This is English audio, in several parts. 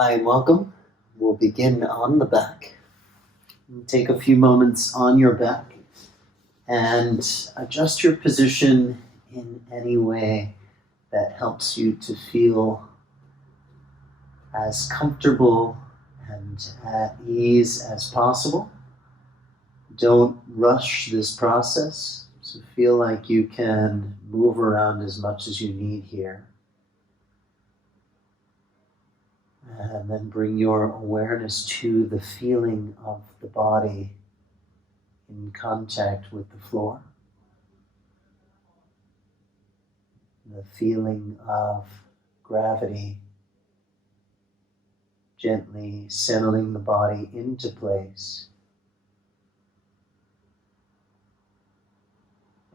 Hi and welcome. We'll begin on the back. Take a few moments on your back and adjust your position in any way that helps you to feel as comfortable and at ease as possible. Don't rush this process, so feel like you can move around as much as you need here. And then bring your awareness to the feeling of the body in contact with the floor. The feeling of gravity gently settling the body into place.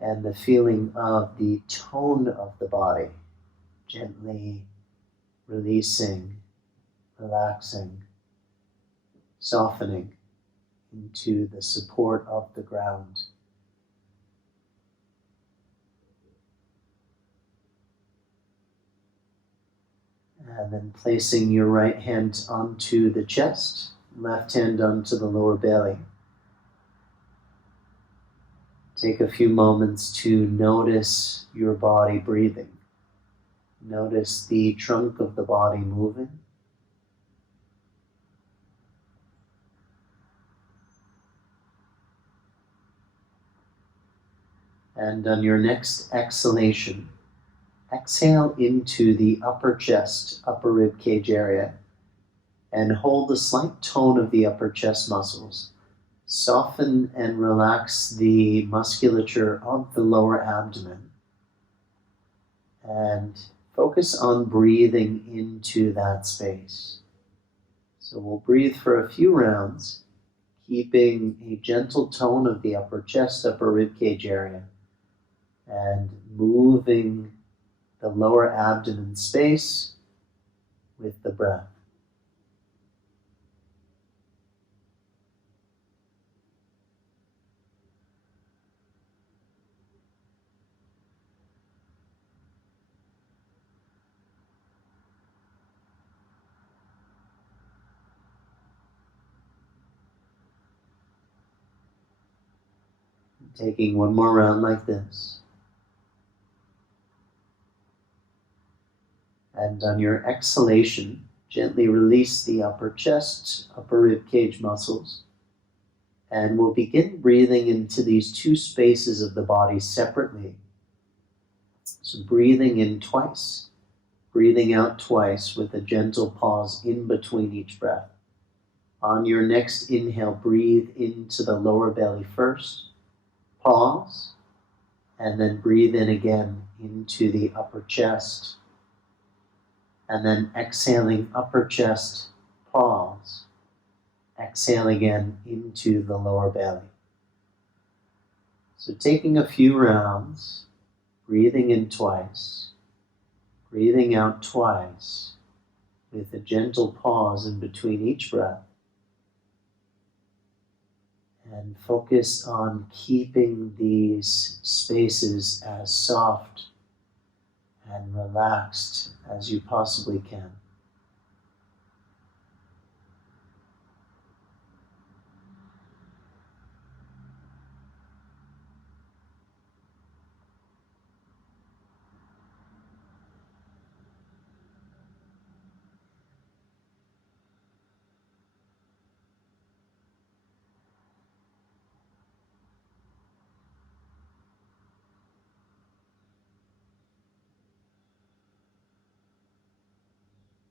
And the feeling of the tone of the body gently releasing, relaxing, softening into the support of the ground. And then placing your right hand onto the chest, left hand onto the lower belly. Take a few moments to notice your body breathing. Notice the trunk of the body moving. And on your next exhalation, exhale into the upper chest, upper rib cage area, and hold the slight tone of the upper chest muscles. Soften and relax the musculature of the lower abdomen. And focus on breathing into that space. So we'll breathe for a few rounds, keeping a gentle tone of the upper chest, upper rib cage area, and moving the lower abdomen space with the breath. Taking one more round like this. And on your exhalation, gently release the upper chest, upper rib cage muscles. And we'll begin breathing into these two spaces of the body separately. So breathing in twice, breathing out twice with a gentle pause in between each breath. On your next inhale, breathe into the lower belly first, pause, and then breathe in again into the upper chest. And then exhaling upper chest, pause. Exhale again into the lower belly. So taking a few rounds, breathing in twice, breathing out twice, with a gentle pause in between each breath. And focus on keeping these spaces as soft and relaxed as you possibly can.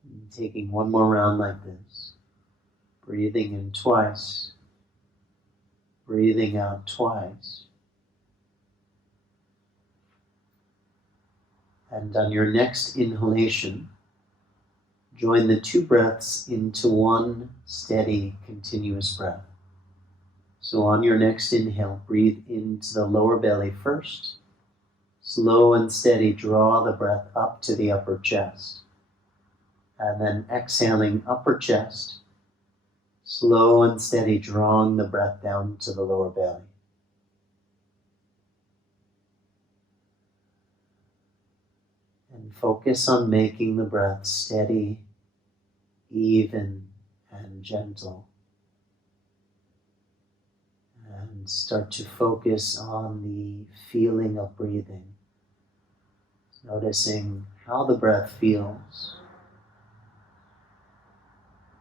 And taking one more round like this. Breathing in twice, breathing out twice. And on your next inhalation, join the two breaths into one steady, continuous breath. So on your next inhale, breathe into the lower belly first. Slow and steady, draw the breath up to the upper chest. And then exhaling upper chest, slow and steady, drawing the breath down to the lower belly. And focus on making the breath steady, even and gentle. And start to focus on the feeling of breathing. Noticing how the breath feels.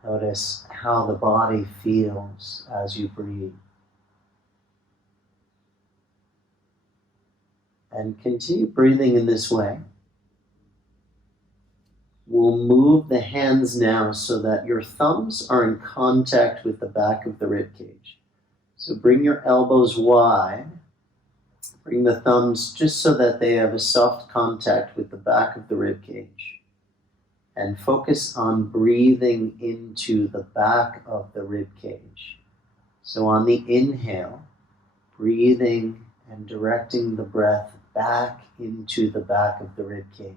Notice how the body feels as you breathe. And continue breathing in this way. We'll move the hands now so that your thumbs are in contact with the back of the rib cage. So bring your elbows wide. Bring the thumbs just so that they have a soft contact with the back of the rib cage. And focus on breathing into the back of the rib cage. So on the inhale, breathing and directing the breath back into the back of the rib cage.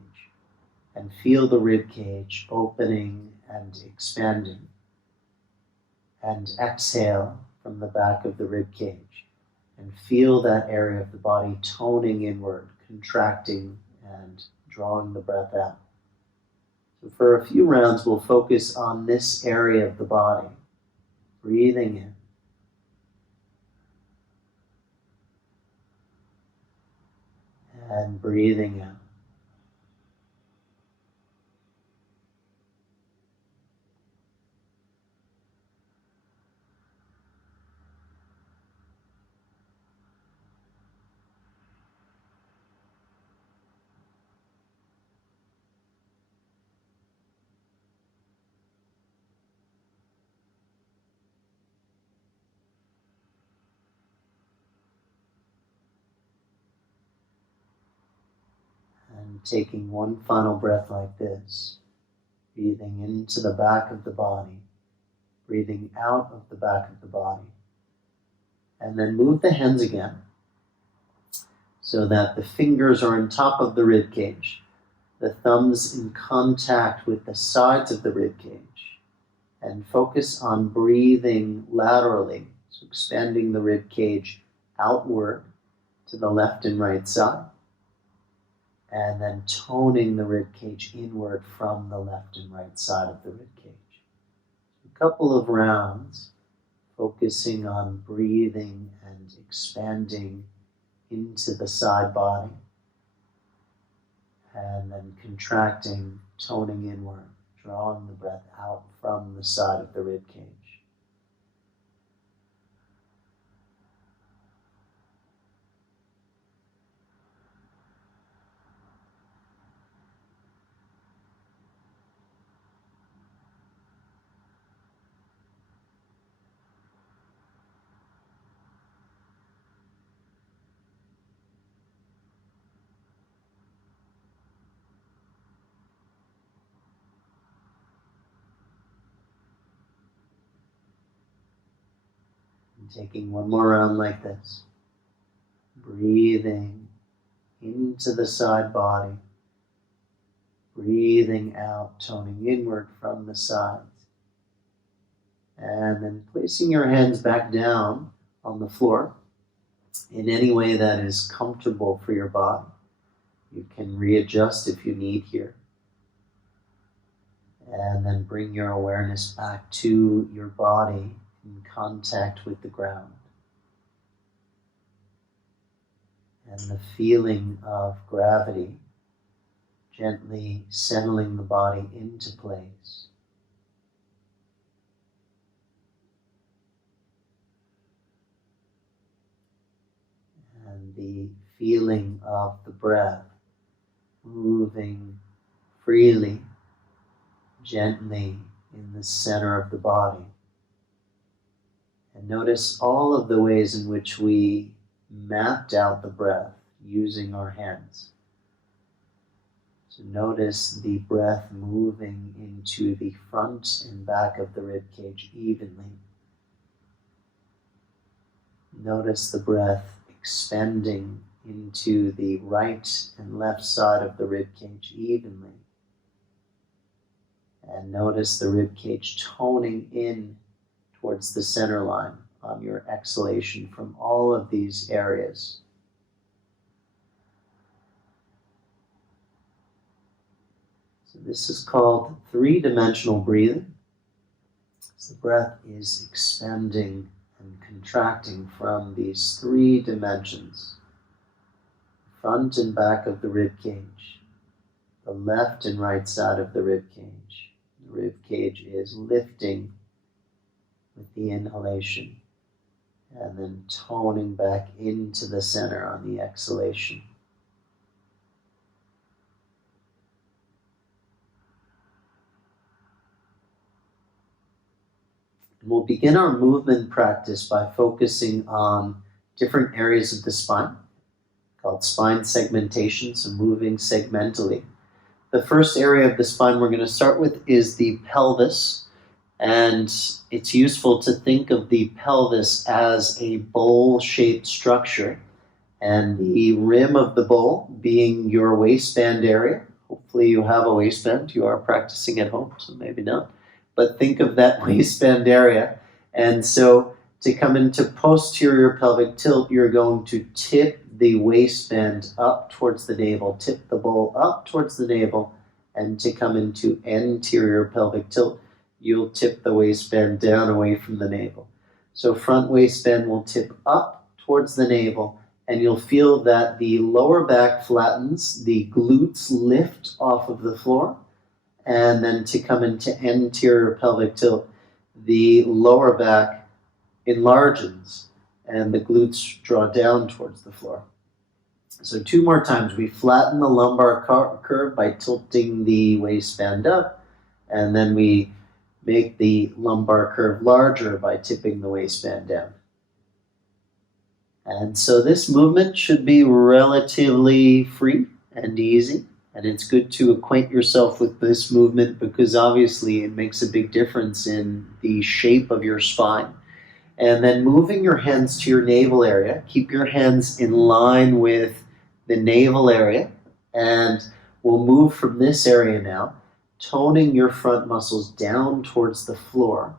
And feel the rib cage opening and expanding. And exhale from the back of the rib cage. And feel that area of the body toning inward, contracting and drawing the breath out. So for a few rounds, we'll focus on this area of the body. Breathing in. And breathing out. And taking one final breath like this. Breathing into the back of the body. Breathing out of the back of the body. And then move the hands again so that the fingers are on top of the rib cage. The thumbs in contact with the sides of the rib cage. And focus on breathing laterally. So expanding the rib cage outward to the left and right side. And then toning the rib cage inward from the left and right side of the rib cage. A couple of rounds, focusing on breathing and expanding into the side body. And then contracting, toning inward, drawing the breath out from the side of the rib cage. And taking one more round like this. Breathing into the side body. Breathing out, toning inward from the sides. And then placing your hands back down on the floor in any way that is comfortable for your body. You can readjust if you need here. And then bring your awareness back to your body in contact with the ground. And the feeling of gravity gently settling the body into place. And the feeling of the breath moving freely, gently in the center of the body. And notice all of the ways in which we mapped out the breath using our hands. So notice the breath moving into the front and back of the rib cage evenly. Notice the breath expanding into the right and left side of the rib cage evenly. And notice the rib cage toning in towards the center line on your exhalation from all of these areas. So this is called three-dimensional breathing. The breath is expanding and contracting from these three dimensions: front and back of the rib cage, the left and right side of the rib cage. The rib cage is lifting with the inhalation and then toning back into the center on the exhalation. We'll begin our movement practice by focusing on different areas of the spine, called spine segmentation, so moving segmentally. The first area of the spine we're going to start with is the pelvis, and it's useful to think of the pelvis as a bowl-shaped structure, and the rim of the bowl being your waistband area. Hopefully you have a waistband. You are practicing at home, so maybe not. But think of that waistband area. And so to come into posterior pelvic tilt, you're going to tip the waistband up towards the navel, tip the bowl up towards the navel, and to come into anterior pelvic tilt, you'll tip the waistband down away from the navel. So front waistband will tip up towards the navel, and you'll feel that the lower back flattens, the glutes lift off of the floor, and then to come into anterior pelvic tilt, the lower back enlarges and the glutes draw down towards the floor. So 2 more times. We flatten the lumbar curve by tilting the waistband up, and then we make the lumbar curve larger by tipping the waistband down. And so this movement should be relatively free and easy. And it's good to acquaint yourself with this movement because obviously it makes a big difference in the shape of your spine. And then moving your hands to your navel area. Keep your hands in line with the navel area. And we'll move from this area now, toning your front muscles down towards the floor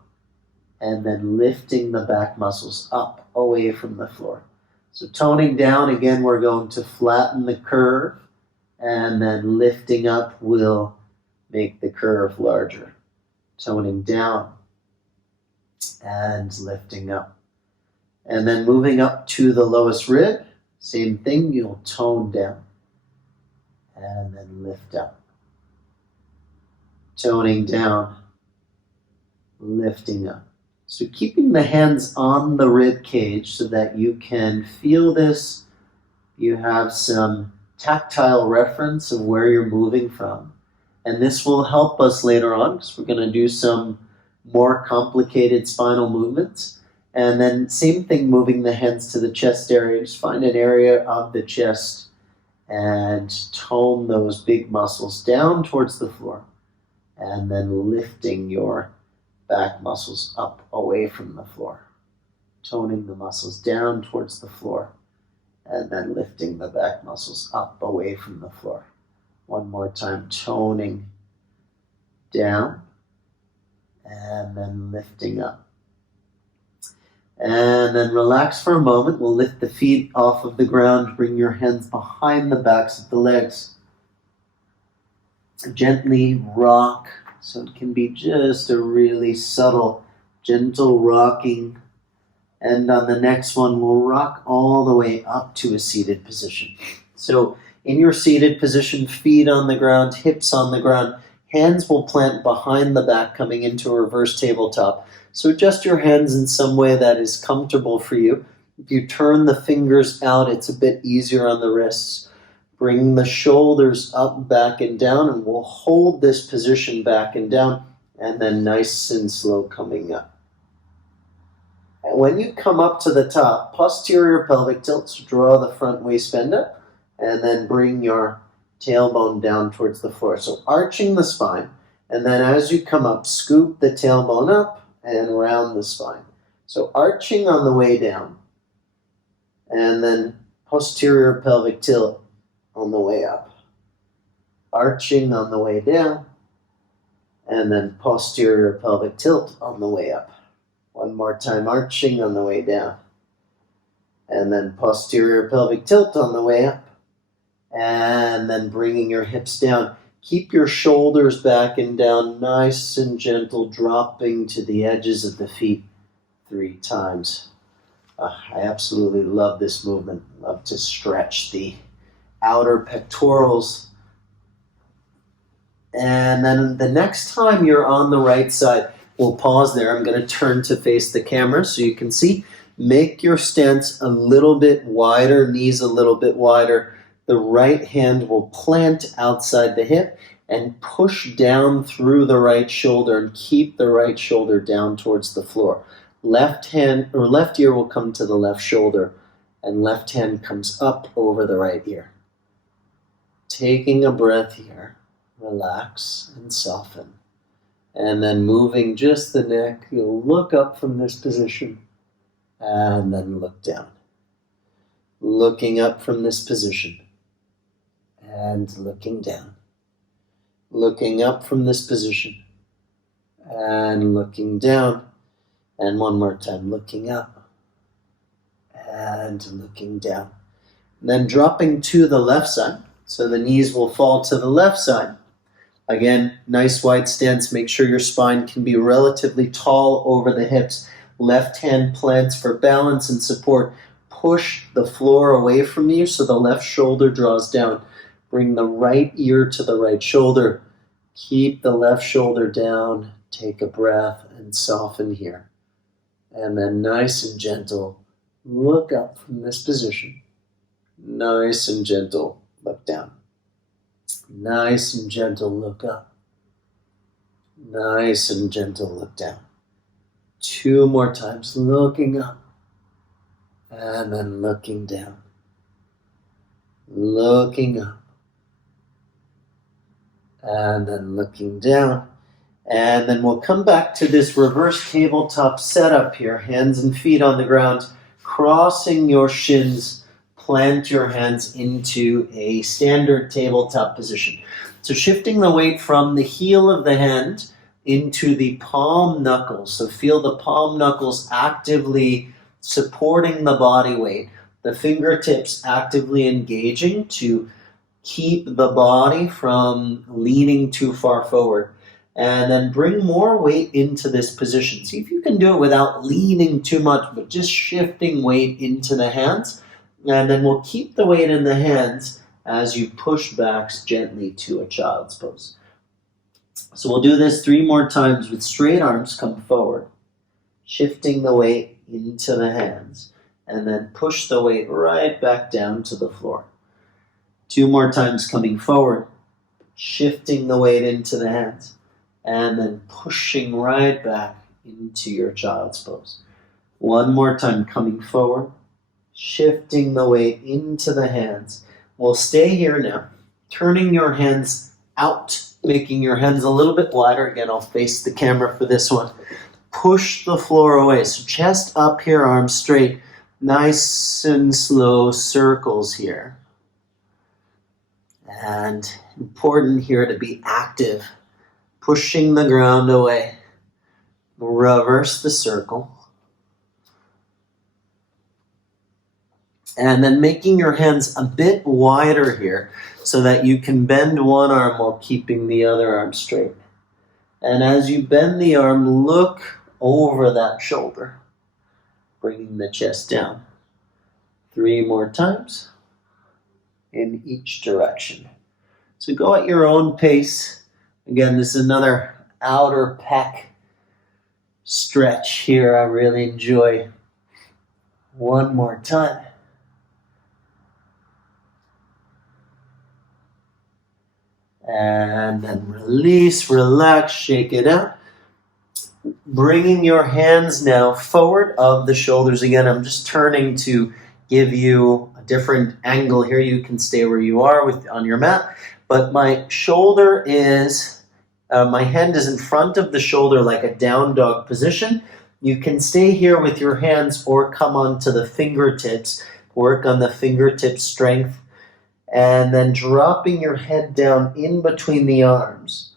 and then lifting the back muscles up away from the floor. So toning down, again, we're going to flatten the curve. And then lifting up will make the curve larger. Toning down and lifting up. And then moving up to the lowest rib, same thing, you'll tone down and then lift up. Toning down, lifting up. So keeping the hands on the rib cage so that you can feel this. You have some tactile reference of where you're moving from. And this will help us later on because we're going to do some more complicated spinal movements. And then same thing, moving the hands to the chest area. Just find an area of the chest and tone those big muscles down towards the floor. And then lifting your back muscles up away from the floor. Toning the muscles down towards the floor. And then lifting the back muscles up away from the floor. One more time, toning down and then lifting up. And then relax for a moment. We'll lift the feet off of the ground. Bring your hands behind the backs of the legs. Gently rock. So it can be just a really subtle, gentle rocking. And on the next one, we'll rock all the way up to a seated position. So in your seated position, feet on the ground, hips on the ground, hands will plant behind the back, coming into a reverse tabletop. So adjust your hands in some way that is comfortable for you. If you turn the fingers out, it's a bit easier on the wrists. Bring the shoulders up, back, and down, and we'll hold this position back and down, and then nice and slow coming up. And when you come up to the top, posterior pelvic tilt, so draw the front waistband up, and then bring your tailbone down towards the floor. So arching the spine, and then as you come up, scoop the tailbone up and around the spine. So arching on the way down, and then posterior pelvic tilt on the way up. Arching on the way down, and then posterior pelvic tilt on the way up. One more time, arching on the way down, and then posterior pelvic tilt on the way up, and then bringing your hips down. Keep your shoulders back and down, nice and gentle, dropping to the edges of the feet 3 times. I absolutely love this movement. Love to stretch the outer pectorals. And then the next time you're on the right side, we'll pause there. I'm going to turn to face the camera so you can see. Make your stance a little bit wider, knees a little bit wider. The right hand will plant outside the hip and push down through the right shoulder and keep the right shoulder down towards the floor. Left hand or left ear will come to the left shoulder and left hand comes up over the right ear. Taking a breath here, relax and soften. And then moving just the neck, you'll look up from this position and then look down. Looking up from this position and looking down. Looking up from this position and looking down. And one more time, looking up and looking down. And then dropping to the left side. So the knees will fall to the left side. Again, nice wide stance. Make sure your spine can be relatively tall over the hips. Left hand plants for balance and support. Push the floor away from you so the left shoulder draws down. Bring the right ear to the right shoulder. Keep the left shoulder down. Take a breath and soften here. And then nice and gentle, look up from this position. Nice and gentle, look down. Nice and gentle, look up. Nice and gentle, look down. 2 more times, looking up. And then looking down. Looking up. And then looking down. And then we'll come back to this reverse tabletop setup here. Hands and feet on the ground. Crossing your shins. Plant your hands into a standard tabletop position. So shifting the weight from the heel of the hand into the palm knuckles. So feel the palm knuckles actively supporting the body weight. The fingertips actively engaging to keep the body from leaning too far forward. And then bring more weight into this position. See if you can do it without leaning too much, but just shifting weight into the hands. And then we'll keep the weight in the hands as you push back gently to a child's pose. So we'll do this 3 more times with straight arms come forward. Shifting the weight into the hands. And then push the weight right back down to the floor. 2 more times coming forward. Shifting the weight into the hands. And then pushing right back into your child's pose. 1 more time coming forward, shifting the weight into the hands. We'll stay here now, turning your hands out, making your hands a little bit wider. Again, I'll face the camera for this one. Push the floor away. So chest up here, arms straight. Nice and slow circles here. And important here to be active. Pushing the ground away. Reverse the circle. And then making your hands a bit wider here so that you can bend one arm while keeping the other arm straight. And as you bend the arm, look over that shoulder, bringing the chest down. 3 more times in each direction. So go at your own pace. Again, this is another outer pec stretch here I really enjoy. 1 more time. And then release, relax, shake it out. Bringing your hands now forward of the shoulders. Again, I'm just turning to give you a different angle here. You can stay where you are on your mat. But my shoulder is, my hand is in front of the shoulder like a down dog position. You can stay here with your hands or come onto the fingertips. Work on the fingertip strength. And then dropping your head down in between the arms.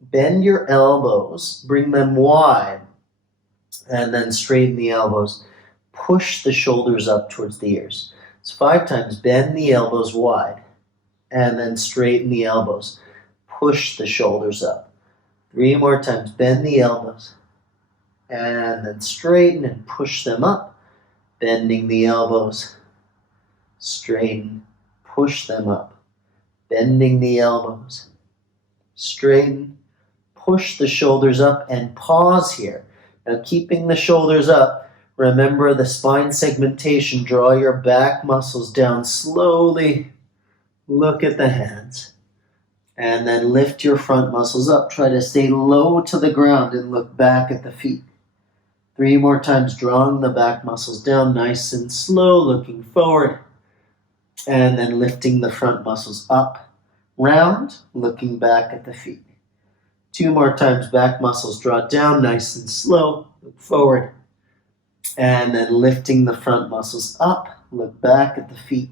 Bend your elbows, bring them wide, and then straighten the elbows. Push the shoulders up towards the ears. So 5 times, bend the elbows wide, and then straighten the elbows. push the shoulders up. 3 more times. Bend the elbows. And then straighten and push them up. Bending the elbows. Straighten, push them up. Bending the elbows. Straighten, push the shoulders up, and pause here. Now keeping the shoulders up, remember the spine segmentation. Draw your back muscles down slowly. Look at the hands. And then lift your front muscles up. Try to stay low to the ground and look back at the feet. 3 more times, drawing the back muscles down nice and slow, looking forward. And then lifting the front muscles up, round, looking back at the feet. 2 more times, back muscles draw down nice and slow, look forward. And then lifting the front muscles up, look back at the feet.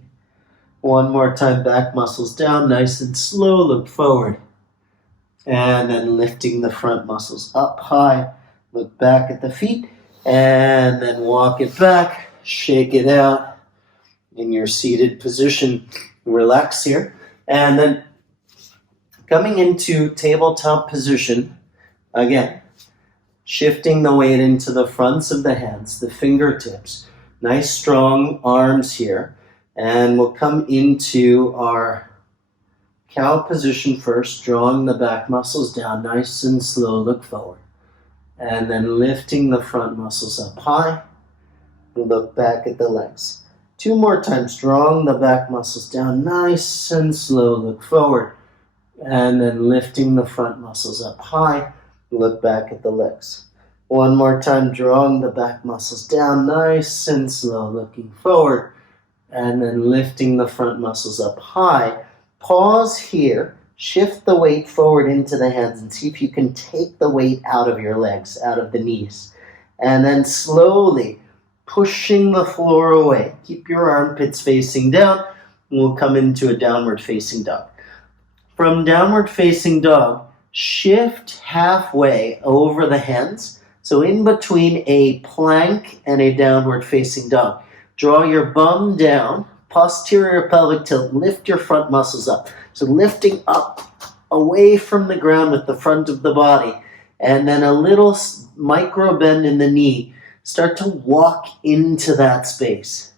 1 more time, back muscles down nice and slow, look forward. And then lifting the front muscles up high, look back at the feet. And then walk it back, shake it out in your seated position. Relax here. And then coming into tabletop position, again, shifting the weight into the fronts of the hands, the fingertips. Nice strong arms here. And we'll come into our cow position first, drawing the back muscles down nice and slow, look forward. And then lifting the front muscles up high, look back at the legs. 2 more times, drawing the back muscles down nice and slow, look forward. And then lifting the front muscles up high, look back at the legs. 1 more time, drawing the back muscles down nice and slow, looking forward. And then lifting the front muscles up high. Pause here. Shift the weight forward into the hands and see if you can take the weight out of your legs, out of the knees. And then slowly pushing the floor away. Keep your armpits facing down. And we'll come into a downward facing dog. From downward facing dog, shift halfway over the hands. So in between a plank and a downward facing dog. Draw your bum down, posterior pelvic tilt, lift your front muscles up. So lifting up away from the ground with the front of the body. And then a little micro bend in the knee. Start to walk into that space.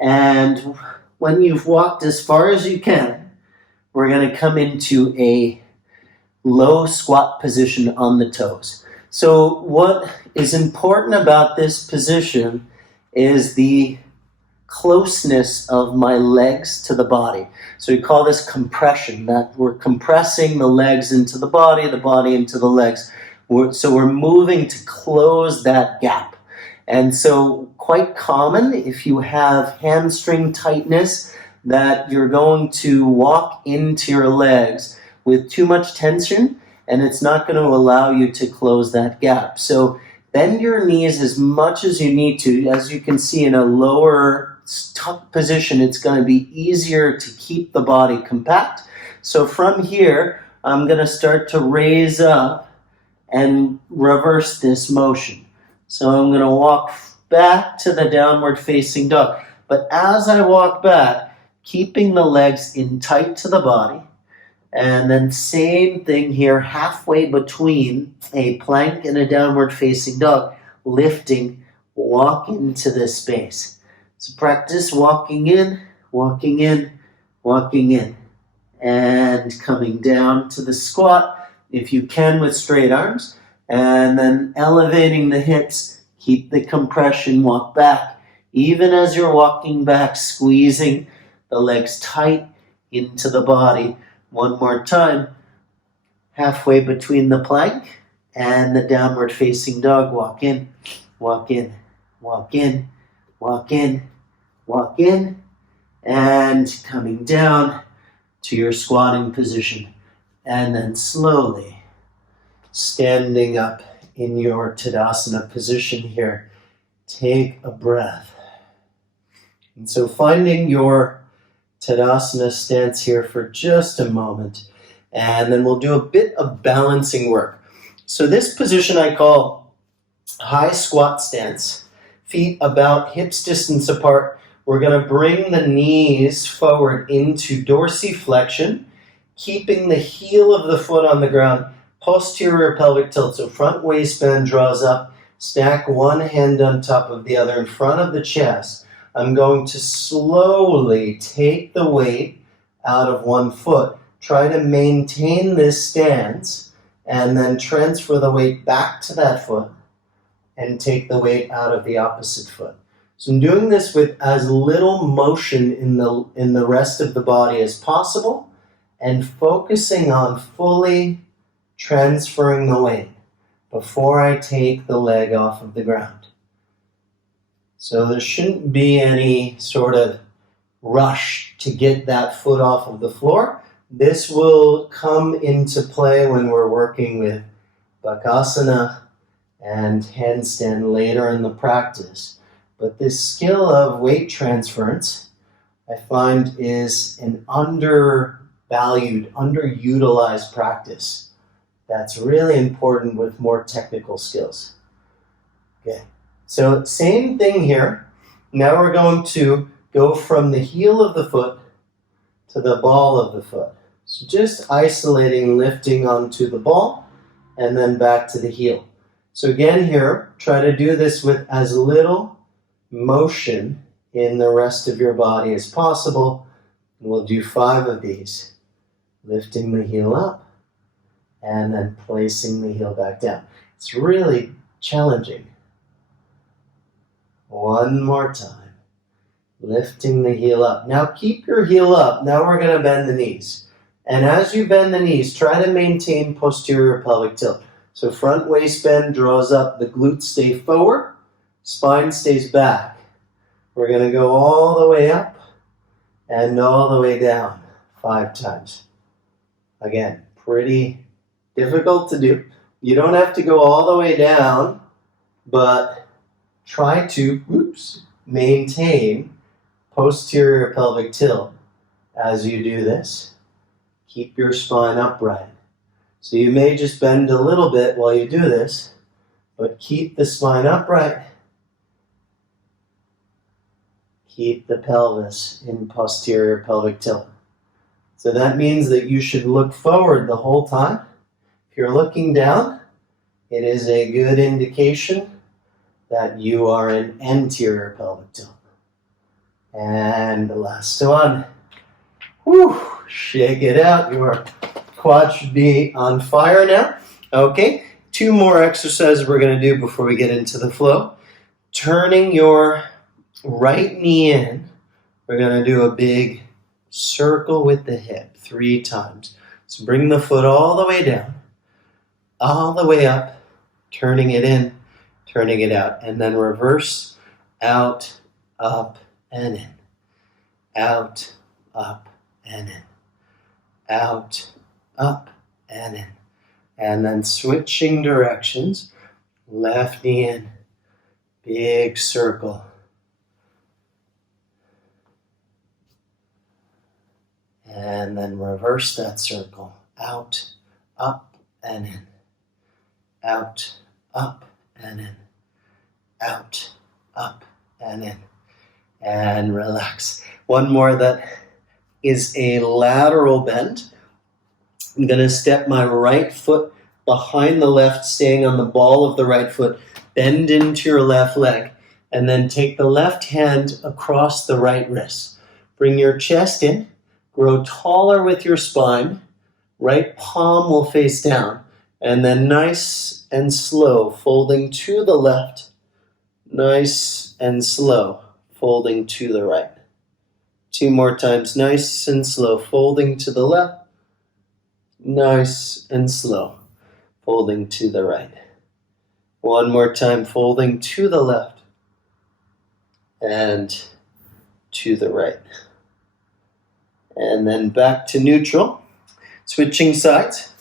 And when you've walked as far as you can, we're going to come into a low squat position on the toes. So what is important about this position is the closeness of my legs to the body. So we call this compression, that we're compressing the legs into the body into the legs. So we're moving to close that gap. And so quite common if you have hamstring tightness that you're going to walk into your legs with too much tension and it's not going to allow you to close that gap. So bend your knees as much as you need to. As you can see in a lower tuck position, it's going to be easier to keep the body compact. So from here, I'm going to start to raise up and reverse this motion. So I'm going to walk back to the downward facing dog. But as I walk back, keeping the legs in tight to the body, and then same thing here, halfway between a plank and a downward facing dog, lifting, walk into this space. So practice walking in, walking in, walking in, and coming down to the squat, if you can with straight arms, and then elevating the hips, keep the compression, walk back. Even as you're walking back, squeezing the legs tight into the body. 1 more time, halfway between the plank and the downward facing dog, walk in, walk in, walk in, walk in, walk in, and coming down to your squatting position. And then slowly standing up in your Tadasana position here. Take a breath. And so finding your Tadasana stance here for just a moment, and then we'll do a bit of balancing work. So this position I call high squat stance. Feet about hips distance apart. We're going to bring the knees forward into dorsiflexion, keeping the heel of the foot on the ground, posterior pelvic tilt. So front waistband draws up, stack one hand on top of the other in front of the chest. I'm going to slowly take the weight out of one foot. Try to maintain this stance and then transfer the weight back to that foot and take the weight out of the opposite foot. So I'm doing this with as little motion in the rest of the body as possible and focusing on fully transferring the weight before I take the leg off of the ground. So there shouldn't be any sort of rush to get that foot off of the floor. This will come into play when we're working with Bakasana and handstand later in the practice. But this skill of weight transference, I find, is an undervalued, underutilized practice that's really important with more technical skills. Okay, so same thing here. Now we're going to go from the heel of the foot to the ball of the foot. So just isolating, lifting onto the ball, and then back to the heel. So again here, try to do this with as little motion in the rest of your body as possible. And we'll do 5 of these. Lifting the heel up, and then placing the heel back down. It's really challenging. One more time. Lifting the heel up. Now keep your heel up. Now we're going to bend the knees. And as you bend the knees, try to maintain posterior pelvic tilt. So front waistband draws up, the glutes stay forward, spine stays back. We're going to go all the way up and all the way down 5 times. Again, pretty difficult to do. You don't have to go all the way down, but try to maintain posterior pelvic tilt as you do this. Keep your spine upright. So you may just bend a little bit while you do this, but keep the spine upright. Keep the pelvis in posterior pelvic tilt. So that means that you should look forward the whole time. If you're looking down, it is a good indication that you are in anterior pelvic tilt. And the last one. Whew, shake it out. Your quad should be on fire now. Okay, 2 more exercises we're going to do before we get into the flow. Turning your right knee in. We're going to do a big circle with the hip 3 times. So bring the foot all the way down, all the way up, turning it in, turning it out, and then reverse, out, up, and in. Out, up, and in. Out, up, and in. And then switching directions, left knee in, big circle. And then reverse that circle, out, up, and in. Out, up, and in. Out, up, and in. And relax. One more that is a lateral bend. I'm going to step my right foot behind the left, staying on the ball of the right foot. Bend into your left leg. And then take the left hand across the right wrist. Bring your chest in. Grow taller with your spine. Right palm will face down. And then nice and slow, folding to the left. Nice and slow, folding to the right. 2 more times, nice and slow, folding to the left. Nice and slow, folding to the right. 1 more time, folding to the left and to the right. And then back to neutral. Switching sides.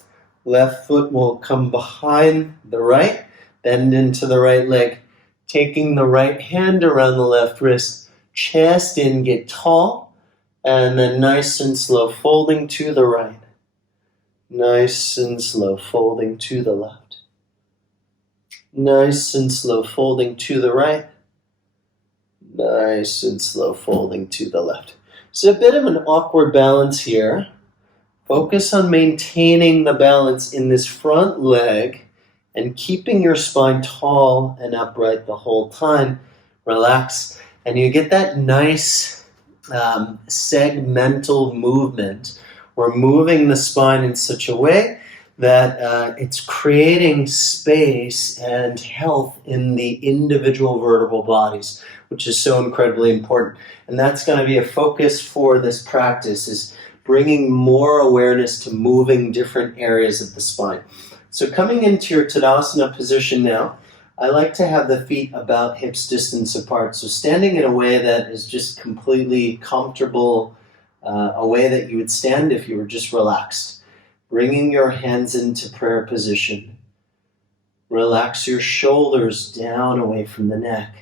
Left foot will come behind the right, bend into the right leg. Taking the right hand around the left wrist, chest in, get tall, and then nice and slow, folding to the right. Nice and slow, folding to the left. Nice and slow, folding to the right. Nice and slow folding to the left. So a bit of an awkward balance here. Focus on maintaining the balance in this front leg and keeping your spine tall and upright the whole time. Relax, and you get that nice segmental movement. We're moving the spine in such a way that it's creating space and health in the individual vertebral bodies, which is so incredibly important. And that's going to be a focus for this practice, is bringing more awareness to moving different areas of the spine. So coming into your Tadasana position now, I like to have the feet about hips distance apart. So standing in a way that is just completely comfortable, a way that you would stand if you were just relaxed. Bringing your hands into prayer position. Relax your shoulders down away from the neck.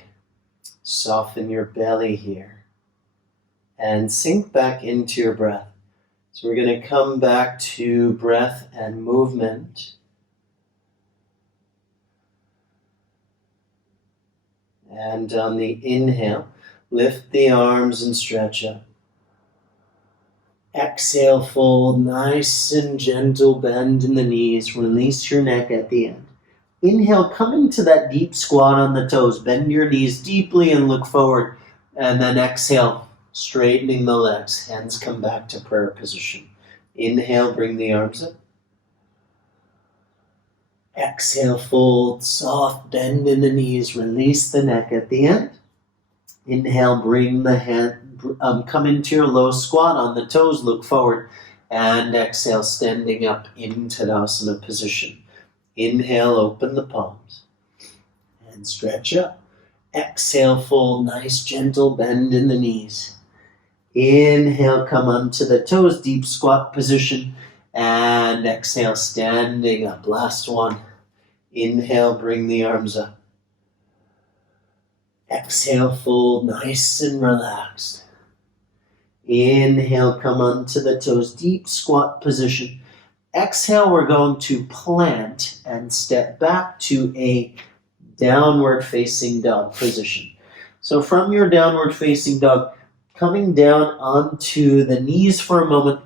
Soften your belly here. And sink back into your breath. So we're going to come back to breath and movement. And on the inhale, lift the arms and stretch up. Exhale, fold, nice and gentle bend in the knees. Release your neck at the end. Inhale, come into that deep squat on the toes. Bend your knees deeply and look forward. And then exhale, straightening the legs. Hands come back to prayer position. Inhale, bring the arms up. Exhale, fold, soft bend in the knees. Release the neck at the end. Inhale, bring the hand, come into your low squat on the toes, look forward. And exhale, standing up in Tadasana position. Inhale, open the palms. And stretch up. Exhale, fold, nice gentle bend in the knees. Inhale, come onto the toes, deep squat position. And exhale, standing up. Last one. Inhale, bring the arms up. Exhale, fold, nice and relaxed. Inhale, come onto the toes, deep squat position. Exhale, we're going to plant and step back to a downward facing dog position. So from your downward facing dog, coming down onto the knees for a moment,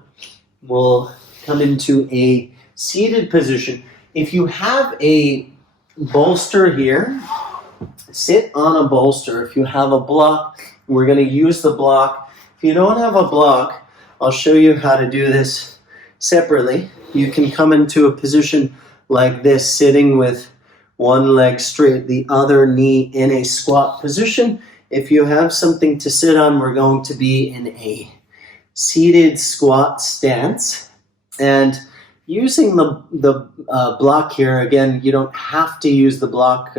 we'll come into a seated position. If you have a bolster here, sit on a bolster. If you have a block, we're going to use the block. If you don't have a block, I'll show you how to do this separately. You can come into a position like this, sitting with one leg straight, the other knee in a squat position. If you have something to sit on, we're going to be in a seated squat stance. And using the block here, again, you don't have to use the block.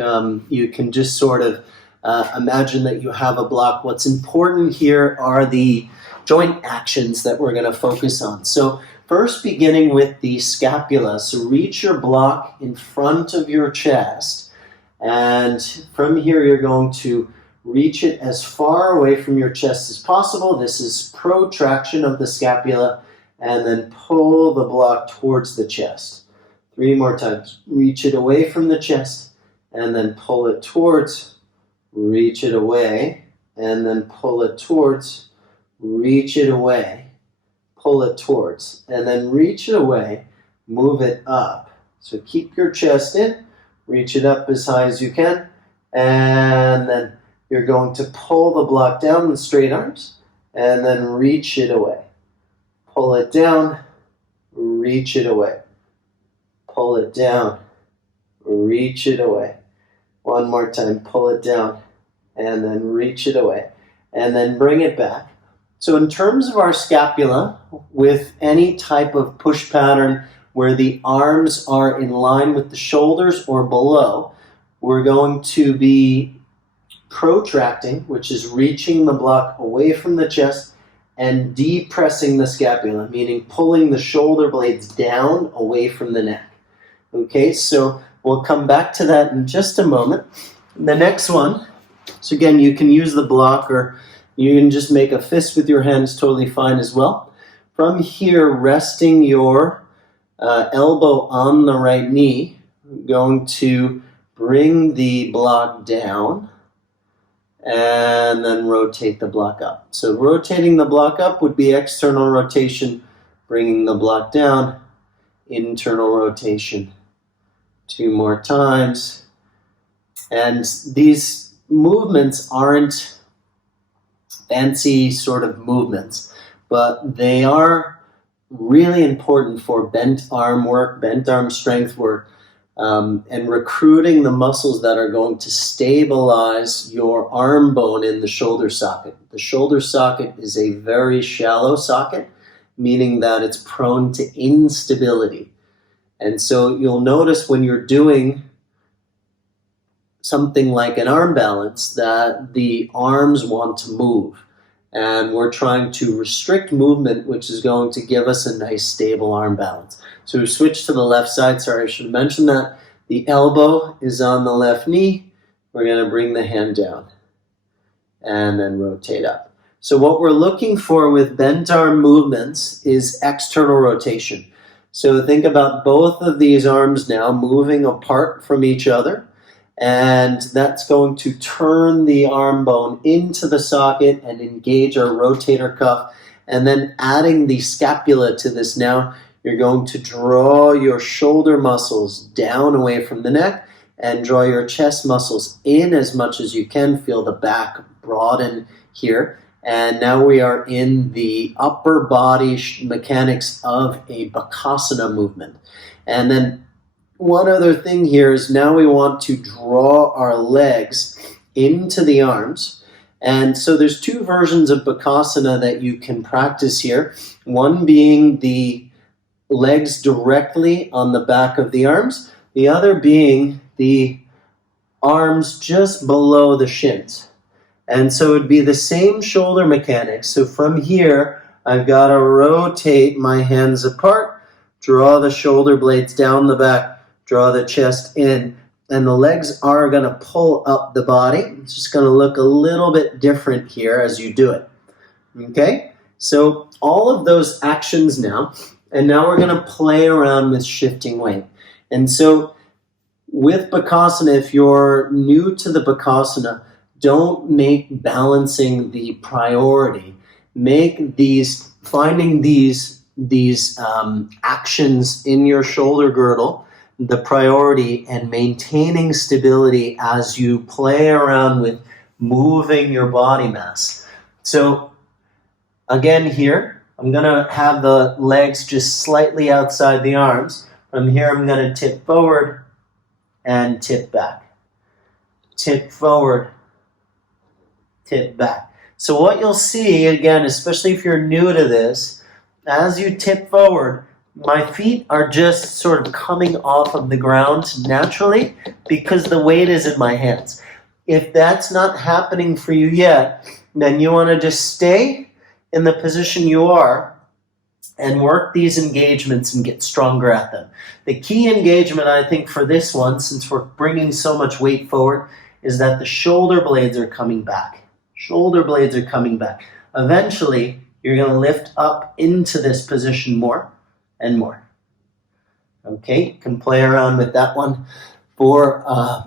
You can just sort of imagine that you have a block. What's important here are the joint actions that we're going to focus on. So first, beginning with the scapula. So reach your block in front of your chest. And from here, you're going to reach it as far away from your chest as possible. This is protraction of the scapula. And then pull the block towards the chest. 3 more times. Reach it away from the chest, and then pull it towards. Reach it away, and then pull it towards. Reach it away. Pull it towards, and then reach it away. Move it up. So keep your chest in. Reach it up as high as you can. And then you're going to pull the block down with straight arms, and then reach it away. Pull it down, reach it away. Pull it down, reach it away. One more time, pull it down, and then reach it away. And then bring it back. So in terms of our scapula, with any type of push pattern where the arms are in line with the shoulders or below, we're going to be protracting, which is reaching the block away from the chest, and depressing the scapula, meaning pulling the shoulder blades down away from the neck. Okay, so we'll come back to that in just a moment. The next one, so again, you can use the block or you can just make a fist with your hands, totally fine as well. From here, resting your elbow on the right knee, going to bring the block down and then rotate the block up. So rotating the block up would be external rotation, bringing the block down, internal rotation. 2 more times. And these movements aren't fancy sort of movements, but they are really important for bent arm work, bent arm strength work, and recruiting the muscles that are going to stabilize your arm bone in the shoulder socket. The shoulder socket is a very shallow socket, meaning that it's prone to instability. And so you'll notice when you're doing something like an arm balance that the arms want to move. And we're trying to restrict movement, which is going to give us a nice stable arm balance. So we switch to the left side. Sorry, I should mention that. The elbow is on the left knee. We're going to bring the hand down and then rotate up. So what we're looking for with bent arm movements is external rotation. So think about both of these arms now moving apart from each other. And that's going to turn the arm bone into the socket and engage our rotator cuff. And then adding the scapula to this now, you're going to draw your shoulder muscles down away from the neck and draw your chest muscles in as much as you can. Feel the back broaden here. And now we are in the upper body mechanics of a Bakasana movement. And then one other thing here is now we want to draw our legs into the arms. And so there's 2 versions of Bakasana that you can practice here. One being the legs directly on the back of the arms. The other being the arms just below the shins. And so it would be the same shoulder mechanics. So from here, I've got to rotate my hands apart, draw the shoulder blades down the back, draw the chest in, and the legs are going to pull up the body. It's just going to look a little bit different here as you do it. Okay? So all of those actions now, and now we're going to play around with shifting weight. And so with Bakasana, if you're new to the Bakasana, don't make balancing the priority. Make finding these actions in your shoulder girdle the priority, and maintaining stability as you play around with moving your body mass. So again here, I'm going to have the legs just slightly outside the arms. From here, I'm going to tip forward and tip back. Tip forward, tip back. So what you'll see, again, especially if you're new to this, as you tip forward, my feet are just sort of coming off of the ground naturally because the weight is in my hands. If that's not happening for you yet, then you want to just stay in the position you are and work these engagements and get stronger at them. The key engagement, I think, for this one, since we're bringing so much weight forward, is that the shoulder blades are coming back. Shoulder blades are coming back. Eventually, you're going to lift up into this position more and more. Okay, you can play around with that one for a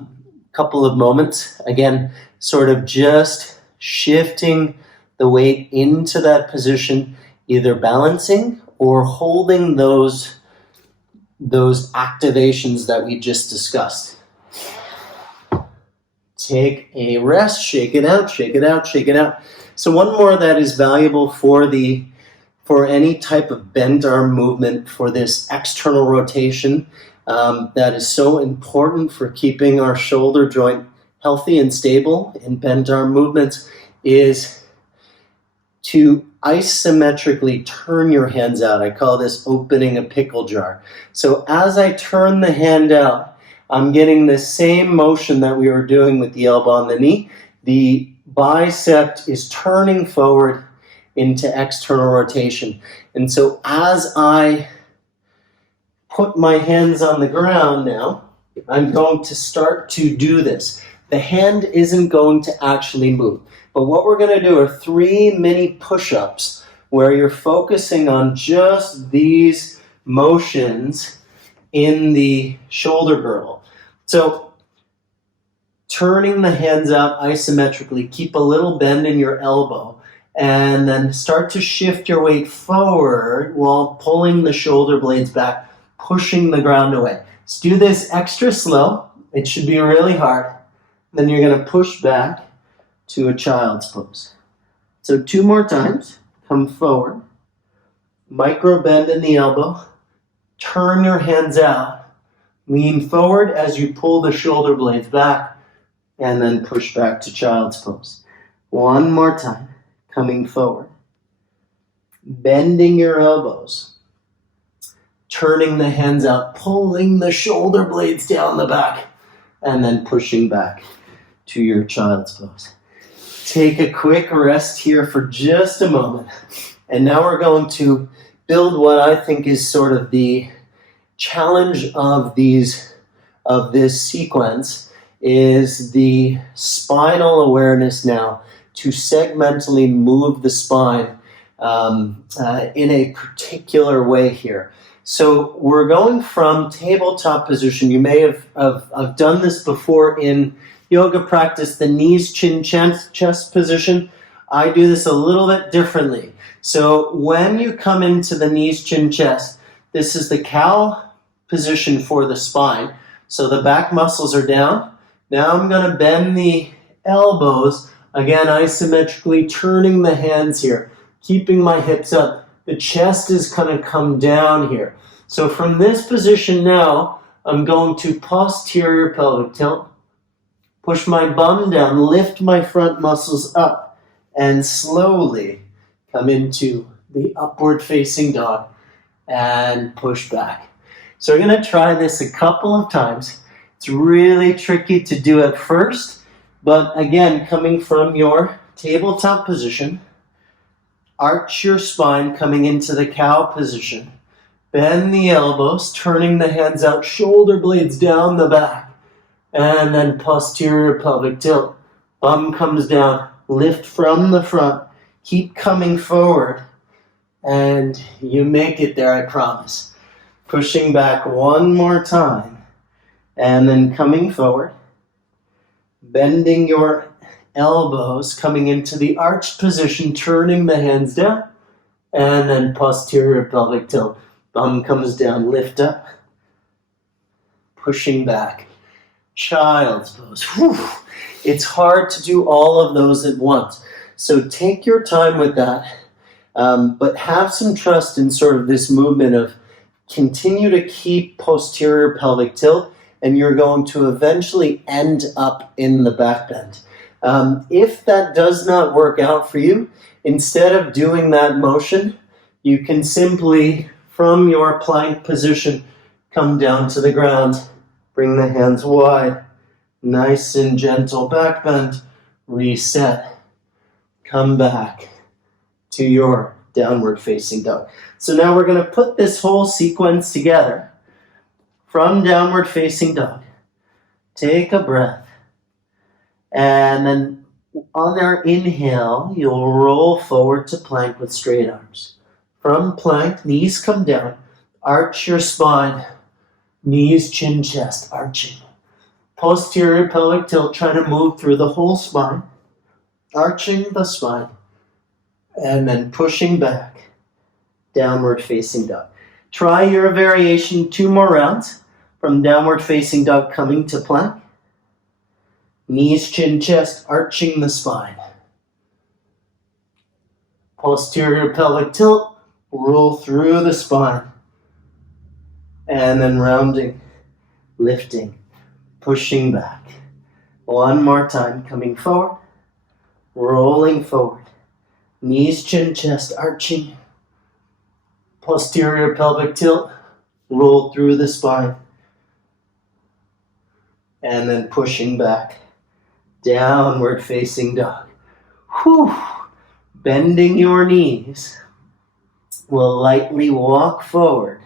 couple of moments. Again, sort of just shifting the weight into that position, either balancing or holding those activations that we just discussed. Take a rest, shake it out, shake it out, shake it out. So one more that is valuable for any type of bent arm movement, for this external rotation that is so important for keeping our shoulder joint healthy and stable in bent arm movements, is to isometrically turn your hands out. I call this opening a pickle jar. So as I turn the hand out, I'm getting the same motion that we were doing with the elbow on the knee. The bicep is turning forward into external rotation. And so as I put my hands on the ground now, I'm going to start to do this. The hand isn't going to actually move. But what we're going to do are 3 mini push-ups where you're focusing on just these motions in the shoulder girdle. So turning the hands out isometrically. Keep a little bend in your elbow, and then start to shift your weight forward while pulling the shoulder blades back, pushing the ground away. Let's do this extra slow. It should be really hard. Then you're going to push back to a child's pose. So 2 more times. Come forward. Micro bend in the elbow. Turn your hands out. Lean forward as you pull the shoulder blades back, and then push back to child's pose. 1 more time. Coming forward. Bending your elbows. Turning the hands out, pulling the shoulder blades down the back, and then pushing back to your child's pose. Take a quick rest here for just a moment. And now we're going to build what I think is sort of the challenge of this sequence, is the spinal awareness now to segmentally move the spine in a particular way here. So we're going from tabletop position. You may have done this before in yoga practice, the knees, chin, chest position. I do this a little bit differently. So when you come into the knees, chin, chest, this is the cow position for the spine. So the back muscles are down. Now I'm going to bend the elbows, again isometrically, turning the hands here, keeping my hips up. The chest is going to come down here. So from this position now, I'm going to posterior pelvic tilt, push my bum down, lift my front muscles up, and slowly come into the upward facing dog and push back. So we're going to try this a couple of times. It's really tricky to do at first, but again, coming from your tabletop position, arch your spine, coming into the cow position. Bend the elbows, turning the hands out, shoulder blades down the back. And then posterior pelvic tilt. Bum comes down, lift from the front. Keep coming forward. And you make it there, I promise. Pushing back 1 more time. And then coming forward. Bending your elbows, coming into the arched position, turning the hands down, and then posterior pelvic tilt. Bum comes down, lift up, pushing back. Child's pose. Whew. It's hard to do all of those at once. So take your time with that, but have some trust in sort of this movement of continue to keep posterior pelvic tilt, and you're going to eventually end up in the back bend. If that does not work out for you, instead of doing that motion, you can simply, from your plank position, come down to the ground, bring the hands wide, nice and gentle back bend, reset, come back to your downward facing dog. So now we're going to put this whole sequence together. From downward facing dog, take a breath. And then on our inhale, you'll roll forward to plank with straight arms. From plank, knees come down, arch your spine, knees, chin, chest, arching. Posterior pelvic tilt, try to move through the whole spine, arching the spine, and then pushing back, downward facing dog. Try your variation 2 more rounds. From downward facing dog, coming to plank. Knees, chin, chest, arching the spine. Posterior pelvic tilt, roll through the spine. And then rounding, lifting, pushing back. 1 more time, coming forward, rolling forward. Knees, chin, chest, arching. Posterior pelvic tilt, roll through the spine. And then pushing back. Downward facing dog. Whew. Bending your knees. We'll lightly walk forward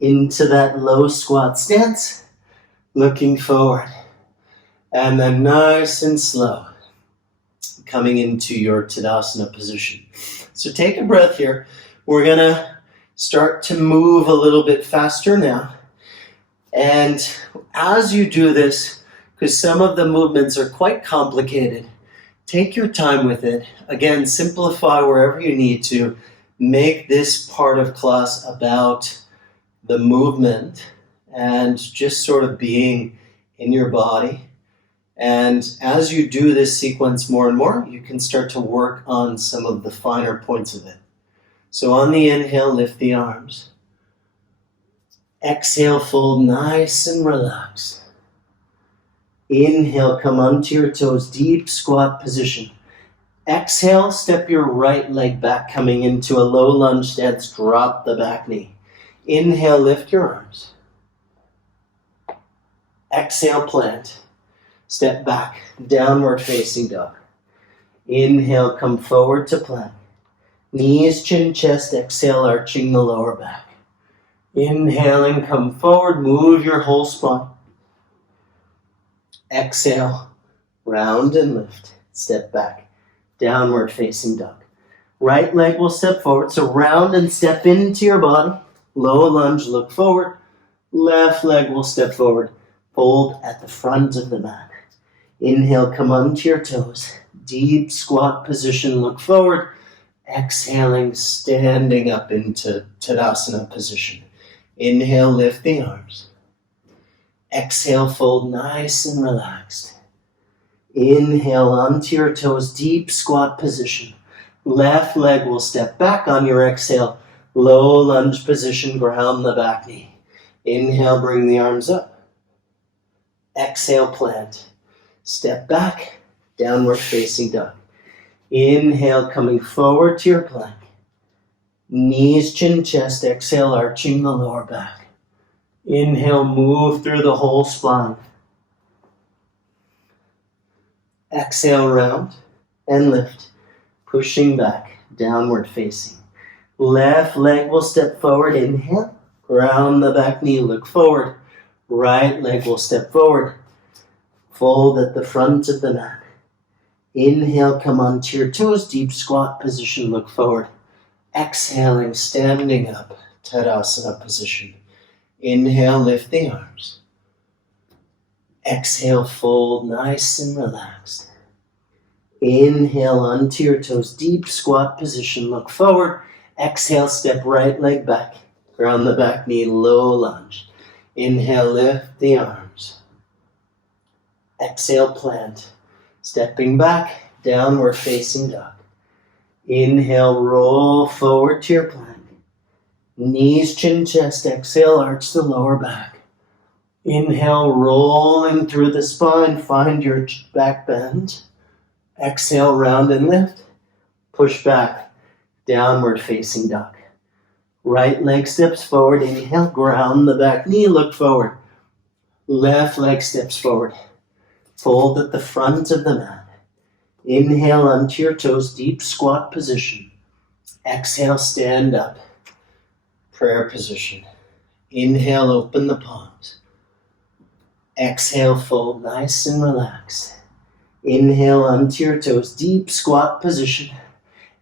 into that low squat stance, looking forward. And then nice and slow, coming into your Tadasana position. So take a breath here. We're going to start to move a little bit faster now. And as you do this, because some of the movements are quite complicated, take your time with it. Again, simplify wherever you need to. Make this part of class about the movement and just sort of being in your body. And as you do this sequence more and more, you can start to work on some of the finer points of it. So on the inhale, lift the arms. Exhale, fold nice and relaxed. Inhale, come onto your toes, deep squat position. Exhale, step your right leg back, coming into a low lunge stance, drop the back knee. Inhale, lift your arms. Exhale, plant. Step back, downward facing dog. Inhale, come forward to plank. Knees, chin, chest, exhale, arching the lower back. Inhaling, come forward, move your whole spine. Exhale, round and lift. Step back, downward facing dog. Right leg will step forward, so round and step into your body. Low lunge, look forward. Left leg will step forward. Fold at the front of the mat. Inhale, come onto your toes. Deep squat position, look forward. Exhaling, standing up into Tadasana position. Inhale, lift the arms. Exhale, fold nice and relaxed. Inhale, onto your toes, deep squat position. Left leg will step back on your exhale. Low lunge position, ground the back knee. Inhale, bring the arms up. Exhale, plant. Step back, downward facing dog. Inhale, coming forward to your plank. Knees, chin, chest, exhale, arching the lower back. Inhale, move through the whole spine. Exhale, round and lift, pushing back, downward facing. Left leg will step forward, inhale, ground the back knee, look forward. Right leg will step forward, fold at the front of the mat. Inhale, come onto your toes, deep squat position, look forward. Exhaling, standing up, Tadasana position. Inhale, lift the arms. Exhale, fold nice and relaxed. Inhale, onto your toes, deep squat position, look forward. Exhale, step right leg back, ground the back knee, low lunge. Inhale, lift the arms. Exhale, plant. Stepping back, downward facing dog. Inhale, roll forward to your plank. Knees, chin, chest, exhale, arch the lower back. Inhale, rolling through the spine, find your back bend. Exhale, round and lift. Push back, downward facing dog. Right leg steps forward, inhale, ground the back knee, look forward. Left leg steps forward. Fold at the front of the mat. Inhale, onto your toes, deep squat position. Exhale, stand up. Prayer position. Inhale, open the palms. Exhale, fold nice and relaxed. Inhale, onto your toes, deep squat position.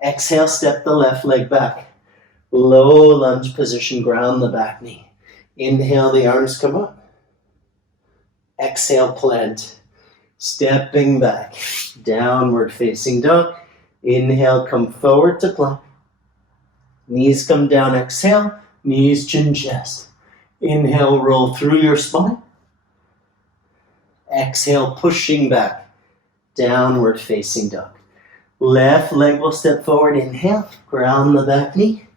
Exhale, step the left leg back. Low lunge position, ground the back knee. Inhale, the arms come up. Exhale, plant. Stepping back, downward facing dog. Inhale, come forward to plank. Knees come down, exhale. Knees, chin, chest. Inhale, roll through your spine. Exhale, pushing back, downward facing dog. Left leg will step forward, inhale, ground the back knee.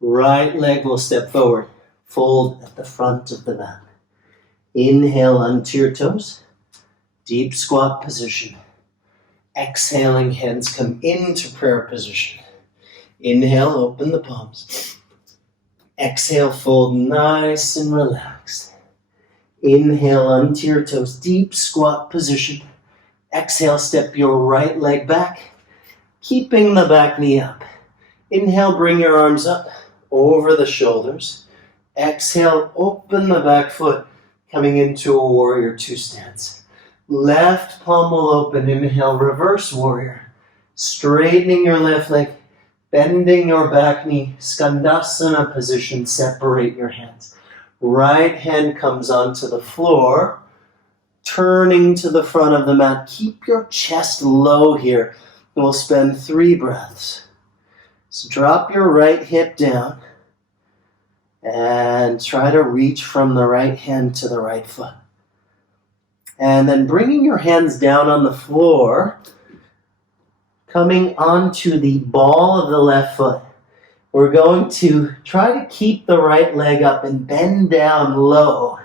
Right leg will step forward, fold at the front of the mat. Inhale, onto your toes. Deep squat position. Exhaling, hands come into prayer position. Inhale, open the palms. Exhale, fold nice and relaxed. Inhale, onto your toes, deep squat position. Exhale, step your right leg back, keeping the back knee up. Inhale, bring your arms up over the shoulders. Exhale, open the back foot, coming into a warrior two stance. Left palm will open, inhale, reverse warrior. Straightening your left leg, bending your back knee, Skandasana position, separate your hands. Right hand comes onto the floor, turning to the front of the mat. Keep your chest low here. And we'll spend 3 breaths. So drop your right hip down and try to reach from the right hand to the right foot. And then bringing your hands down on the floor, coming onto the ball of the left foot. We're going to try to keep the right leg up and bend down low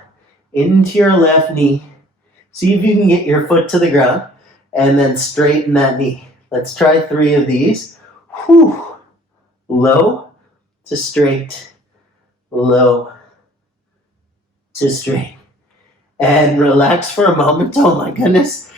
into your left knee. See if you can get your foot to the ground and then straighten that knee. Let's try 3 of these. Whew. Low to straight, low to straight. And relax for a moment. Oh my goodness.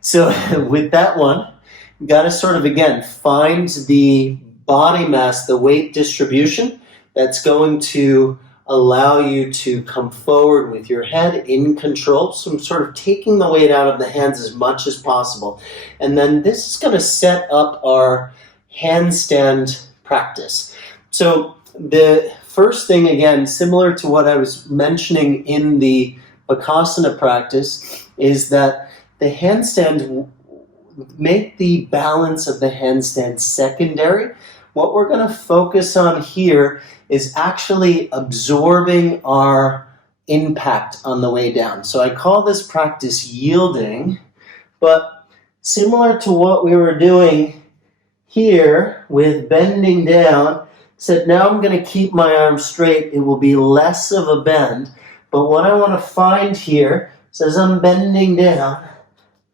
So with that one, you got to sort of, again, find the body mass, the weight distribution that's going to allow you to come forward with your head in control. So I'm sort of taking the weight out of the hands as much as possible. And then this is going to set up our handstand practice. So the first thing, again, similar to what I was mentioning in the Bakasana practice, is that the handstand, make the balance of the handstand secondary. What we're going to focus on here is actually absorbing our impact on the way down. So I call this practice yielding, but similar to what we were doing here with bending down, said now I'm going to keep my arms straight. It will be less of a bend. But what I want to find here is as I'm bending down,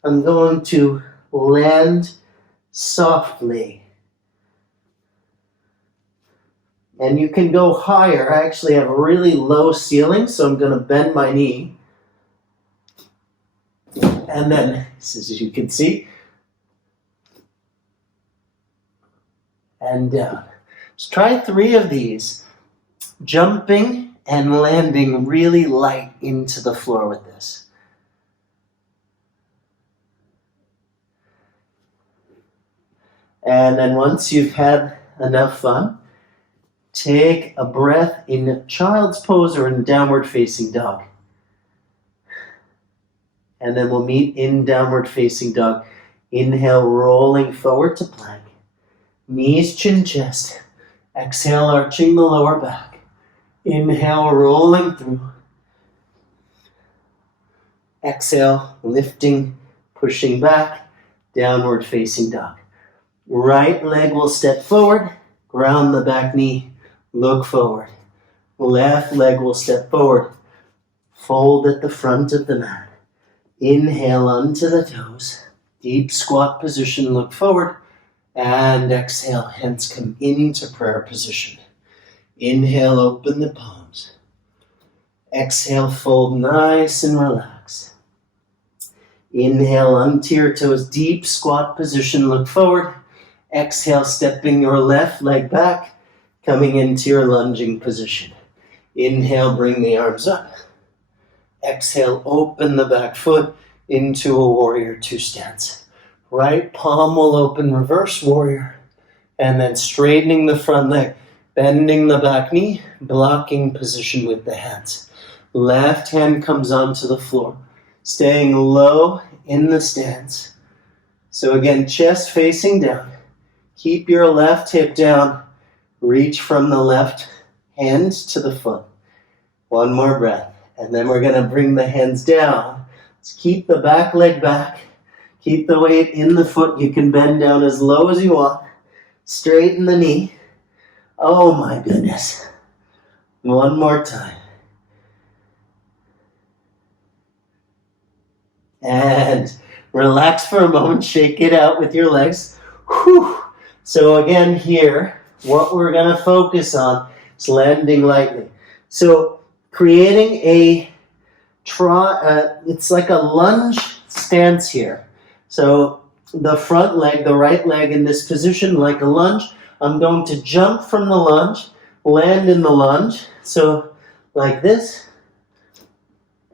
I'm going to land softly. And you can go higher. I actually have a really low ceiling, so I'm going to bend my knee. And then, as you can see, and down. Let's try 3 of these. Jumping and landing really light into the floor with this. And then once you've had enough fun, take a breath in child's pose or in downward facing dog. And then we'll meet in downward facing dog. Inhale, rolling forward to plank. Knees, chin, chest. Exhale, arching the lower back. Inhale, rolling through. Exhale, lifting, pushing back, downward facing dog. Right leg will step forward, ground the back knee, look forward. Left leg will step forward, fold at the front of the mat. Inhale onto the toes, deep squat position, look forward, and exhale, hands come into prayer position. Inhale, open the palms. Exhale, fold nice and relaxed. Inhale, onto your toes, deep squat position, look forward. Exhale, stepping your left leg back, coming into your lunging position. Inhale, bring the arms up. Exhale, open the back foot into a warrior 2 stance. Right palm will open, reverse warrior. And then straightening the front leg, bending the back knee, blocking position with the hands. Left hand comes onto the floor, staying low in the stance. So again, chest facing down. Keep your left hip down. Reach from the left hand to the foot. 1 more breath. And then we're going to bring the hands down. Let's keep the back leg back. Keep the weight in the foot. You can bend down as low as you want. Straighten the knee. Oh my goodness. 1 more time. And relax for a moment. Shake it out with your legs. Whew. So again here, what we're going to focus on is landing lightly. So creating it's like a lunge stance here. So the front leg, the right leg in this position like a lunge. I'm going to jump from the lunge, land in the lunge. So like this,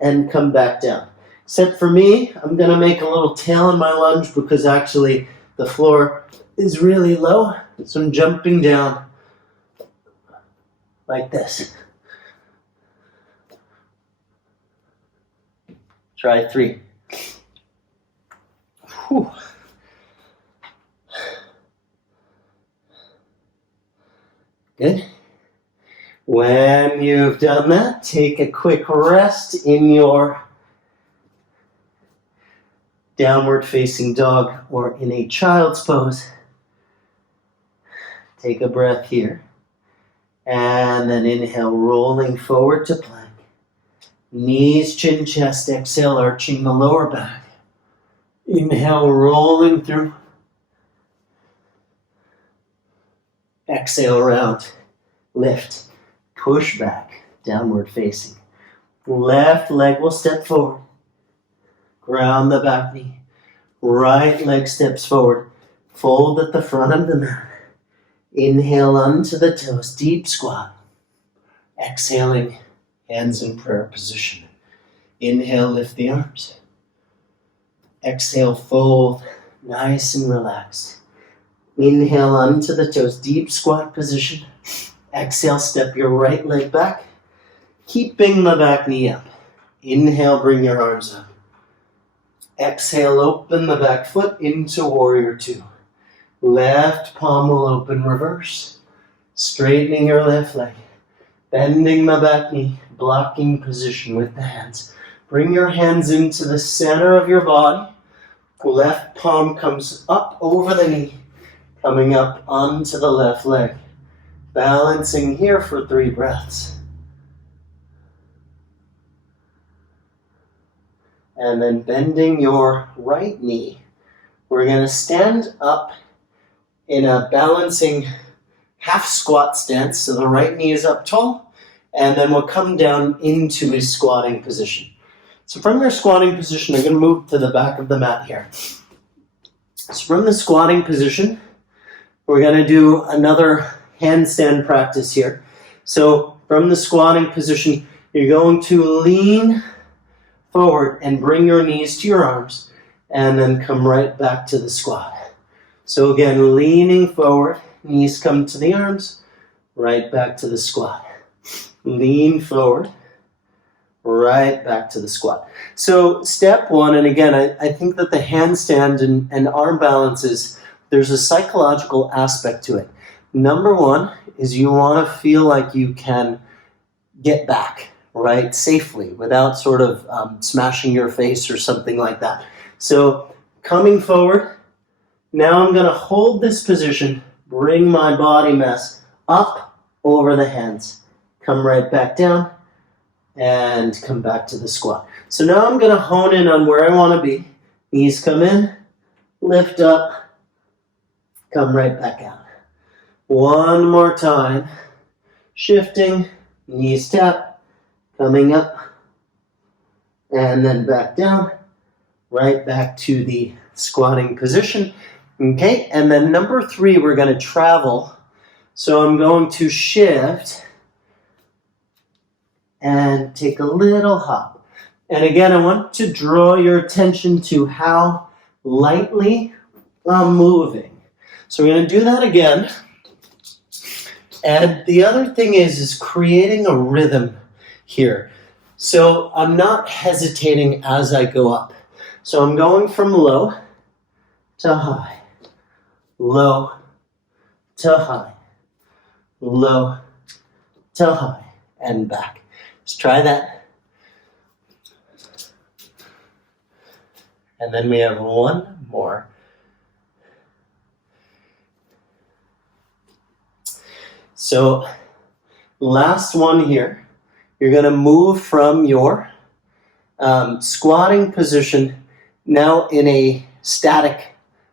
and come back down. Except for me, I'm going to make a little tail in my lunge because actually the floor is really low. So I'm jumping down like this. Try 3. Whew. Good. When you've done that, take a quick rest in your downward facing dog or in a child's pose. Take a breath here. And then inhale, rolling forward to plank. Knees, chin, chest, exhale, arching the lower back. Inhale, rolling through. Exhale, round. Lift. Push back, downward facing. Left leg will step forward. Ground the back knee. Right leg steps forward. Fold at the front of the mat. Inhale onto the toes, deep squat. Exhaling, hands in prayer position. Inhale, lift the arms. Exhale, fold, nice and relaxed. Inhale onto the toes, deep squat position. Exhale, step your right leg back, keeping the back knee up. Inhale, bring your arms up. Exhale, open the back foot into warrior 2. Left palm will open, reverse. Straightening your left leg. Bending the back knee, blocking position with the hands. Bring your hands into the center of your body. Left palm comes up over the knee, coming up onto the left leg. Balancing here for 3 breaths. And then bending your right knee. We're going to stand up in a balancing half squat stance. So the right knee is up tall. And then we'll come down into a squatting position. So from your squatting position, I'm going to move to the back of the mat here. So from the squatting position, we're going to do another handstand practice here. So from the squatting position, you're going to lean forward and bring your knees to your arms and then come right back to the squat. So again, leaning forward, knees come to the arms, right back to the squat. Lean forward, right back to the squat. So step 1, and again, I think that the handstand and arm balances, there's a psychological aspect to it. Number 1 is you want to feel like you can get back, right, safely without sort of smashing your face or something like that. So coming forward, now I'm going to hold this position, bring my body mass up over the hands, come right back down, and come back to the squat. So now I'm going to hone in on where I want to be. Knees come in, lift up, come right back out. One more time. Shifting, knees tap, coming up, and then back down, right back to the squatting position. Okay, and then number 3, we're going to travel. So I'm going to shift and take a little hop. And again, I want to draw your attention to how lightly I'm moving. So we're going to do that again. And the other thing is creating a rhythm here. So I'm not hesitating as I go up. So I'm going from low to high, low to high, low to high, and back. Let's try that. And then we have one more. So last one here, you're going to move from your squatting position now in a static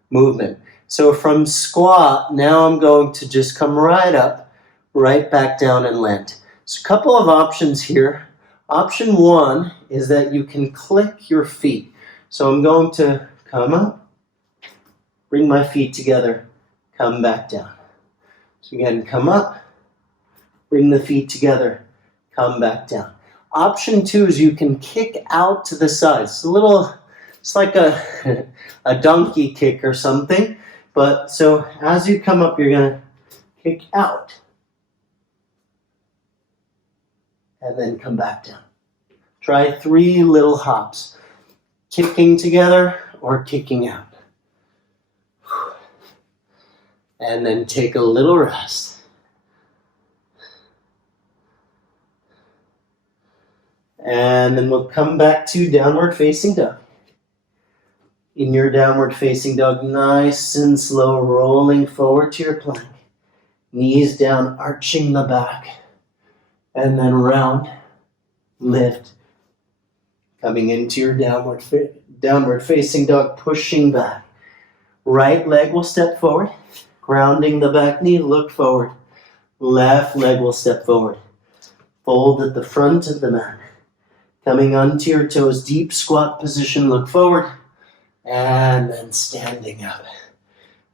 movement. So from squat, now I'm going to just come right up, right back down and land. So a couple of options here. Option 1 is that you can click your feet. So I'm going to come up, bring my feet together, come back down. So again, come up, bring the feet together, come back down. Option 2 is you can kick out to the sides. It's like a donkey kick or something. But so as you come up, you're going to kick out and then come back down. Try 3 little hops. kicking together or kicking out. And then take a little rest. And then we'll come back to downward facing dog. In your downward facing dog, nice and slow, rolling forward to your plank. Knees down, arching the back. And then round, lift. Coming into your downward facing dog, pushing back. Right leg will step forward. Grounding the back knee, look forward. Left leg will step forward. Fold at the front of the mat. Coming onto your toes, deep squat position, look forward. And then standing up.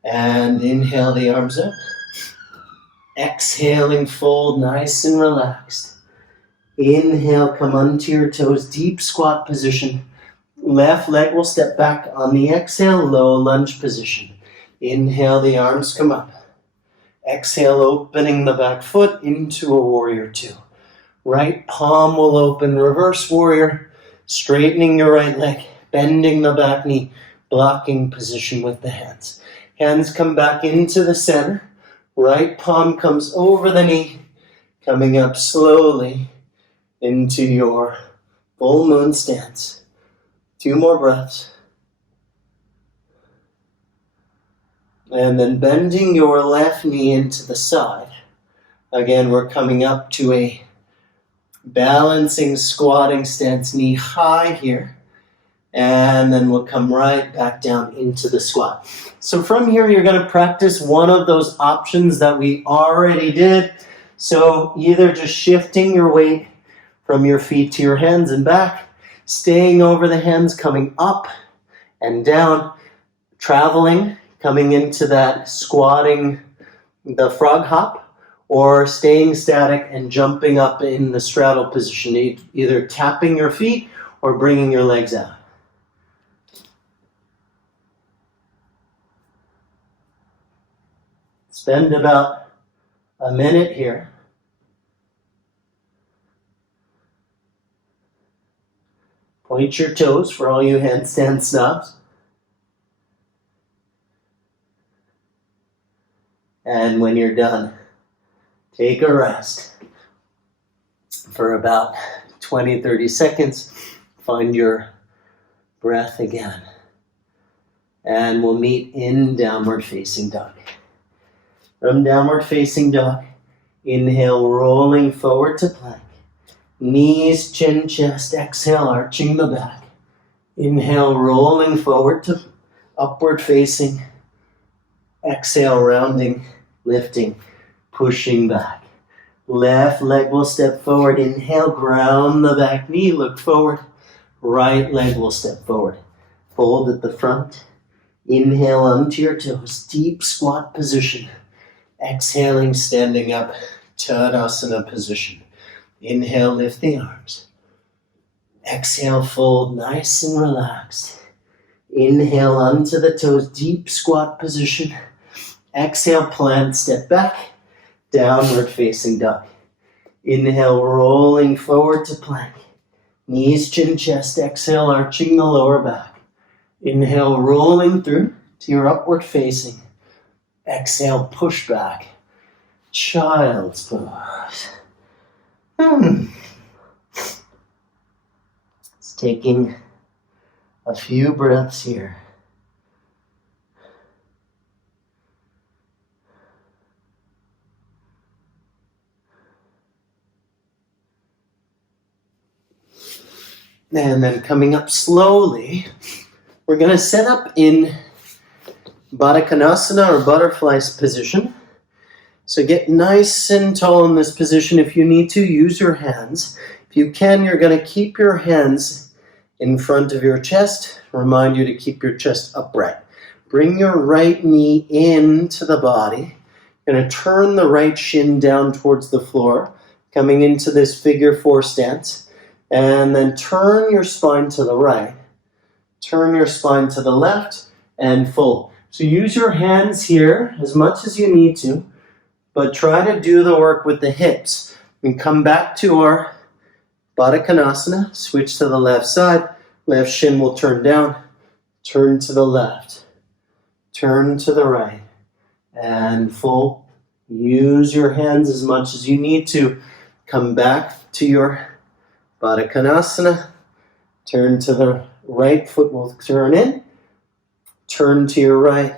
And inhale the arms up. Exhaling, fold, nice and relaxed. Inhale, come onto your toes, deep squat position. Left leg will step back on the exhale, low lunge position. Inhale, the arms come up. Exhale, opening the back foot into a warrior two. Right palm will open, reverse warrior. Straightening your right leg, bending the back knee, blocking position with the hands. Hands come back into the center. Right palm comes over the knee, coming up slowly into your full moon stance. 2 more breaths. And then bending your left knee into the side. Again, we're coming up to a balancing squatting stance, knee high here. And then we'll come right back down into the squat. So from here, you're going to practice one of those options that we already did. So either just shifting your weight from your feet to your hands and back, staying over the hands, coming up and down, traveling, coming into that squatting, the frog hop, or staying static and jumping up in the straddle position, either tapping your feet or bringing your legs out. Spend about a minute here. Point your toes for all you handstand snobs. And when you're done, take a rest for about 20-30 seconds. Find your breath again. And we'll meet in downward facing dog. From downward facing dog, inhale, rolling forward to plank. Knees, chin, chest, exhale, arching the back. Inhale, rolling forward to upward facing. Exhale, rounding, lifting, pushing back. Left leg will step forward. Inhale, ground the back knee, look forward. Right leg will step forward. Fold at the front. Inhale onto your toes, deep squat position. Exhaling, standing up, Tadasana position. Inhale, lift the arms. Exhale, fold, nice and relaxed. Inhale, onto the toes, deep squat position. Exhale, plant, step back, downward facing dog. Inhale, rolling forward to plank. Knees, chin, chest, exhale, arching the lower back. Inhale, rolling through to your upward facing. Exhale, push back. Child's pose. It's taking a few breaths here. And then coming up slowly, we're going to set up in Baddha Konasana or butterfly's position. So get nice and tall in this position. If you need to, use your hands. If you can, you're going to keep your hands in front of your chest. Remind you to keep your chest upright. Bring your right knee into the body. You're going to turn the right shin down towards the floor, coming into this figure 4 stance. And then turn your spine to the right. Turn your spine to the left and fold. So use your hands here as much as you need to, but try to do the work with the hips. And come back to our Baddha Konasana, switch to the left side, Left shin will turn down, turn to the left, turn to the right, and fold. Use your hands as much as you need to. Come back to your Baddha Konasana. Turn to the right, foot will turn in. Turn to your right,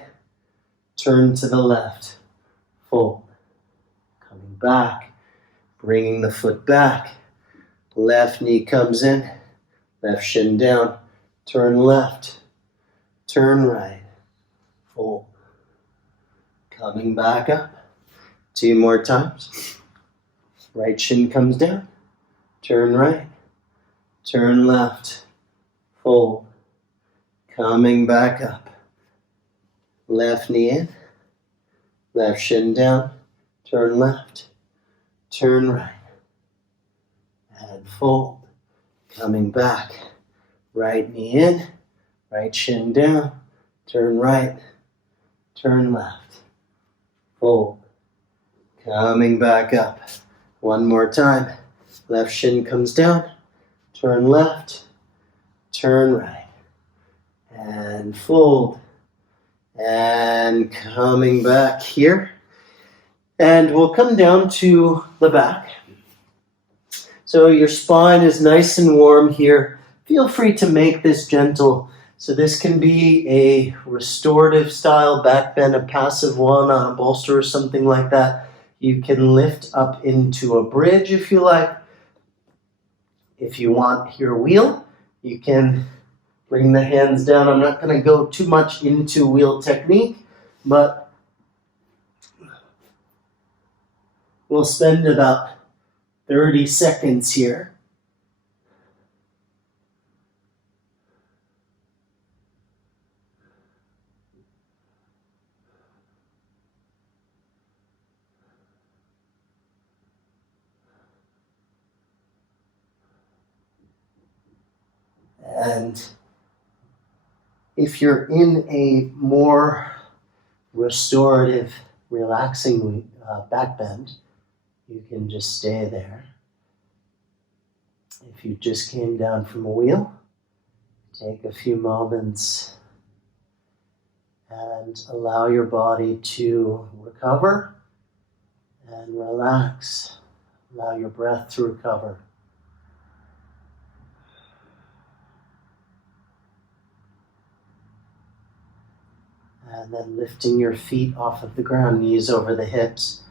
turn to the left, fold. Coming back, bringing the foot back. Left knee comes in, left shin down. Turn left, turn right, fold. Coming back up. 2 more times. Right shin comes down, turn right, turn left, fold. Coming back up. Left knee in, left shin down, turn left, turn right, and fold. Coming back. Right knee in, right shin down, turn right, turn left, fold. Coming back up. 1 more time. Left shin comes down, turn left, turn right, and fold. And coming back here. And we'll come down to the back. So your spine is nice and warm here. Feel free to make this gentle. So this can be a restorative style back bend, a passive one on a bolster or something like that. You can lift up into a bridge if you like. If you want your wheel, you can bring the hands down. I'm not going to go too much into wheel technique, but we'll spend about 30 seconds here. And if you're in a more restorative, relaxing back bend, you can just stay there. If you just came down from a wheel, take a few moments and allow your body to recover and relax. Allow your breath to recover. And then lifting your feet off of the ground, knees over the hips.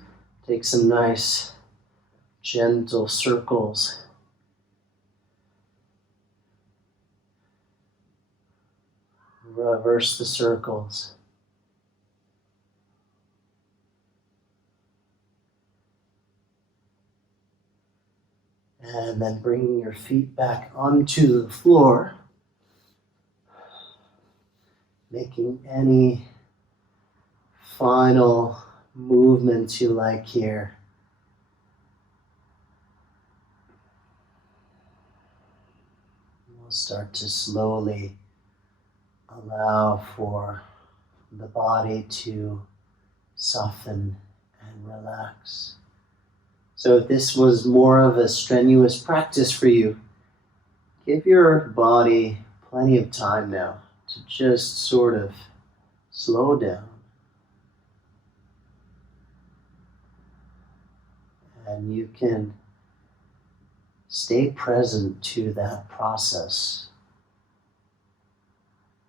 Take some nice, gentle circles. Reverse the circles. And then bringing your feet back onto the floor. Making any final movements you like here. We'll start to slowly allow for the body to soften and relax. So if this was more of a strenuous practice for you, give your body plenty of time now to just sort of slow down. And you can stay present to that process.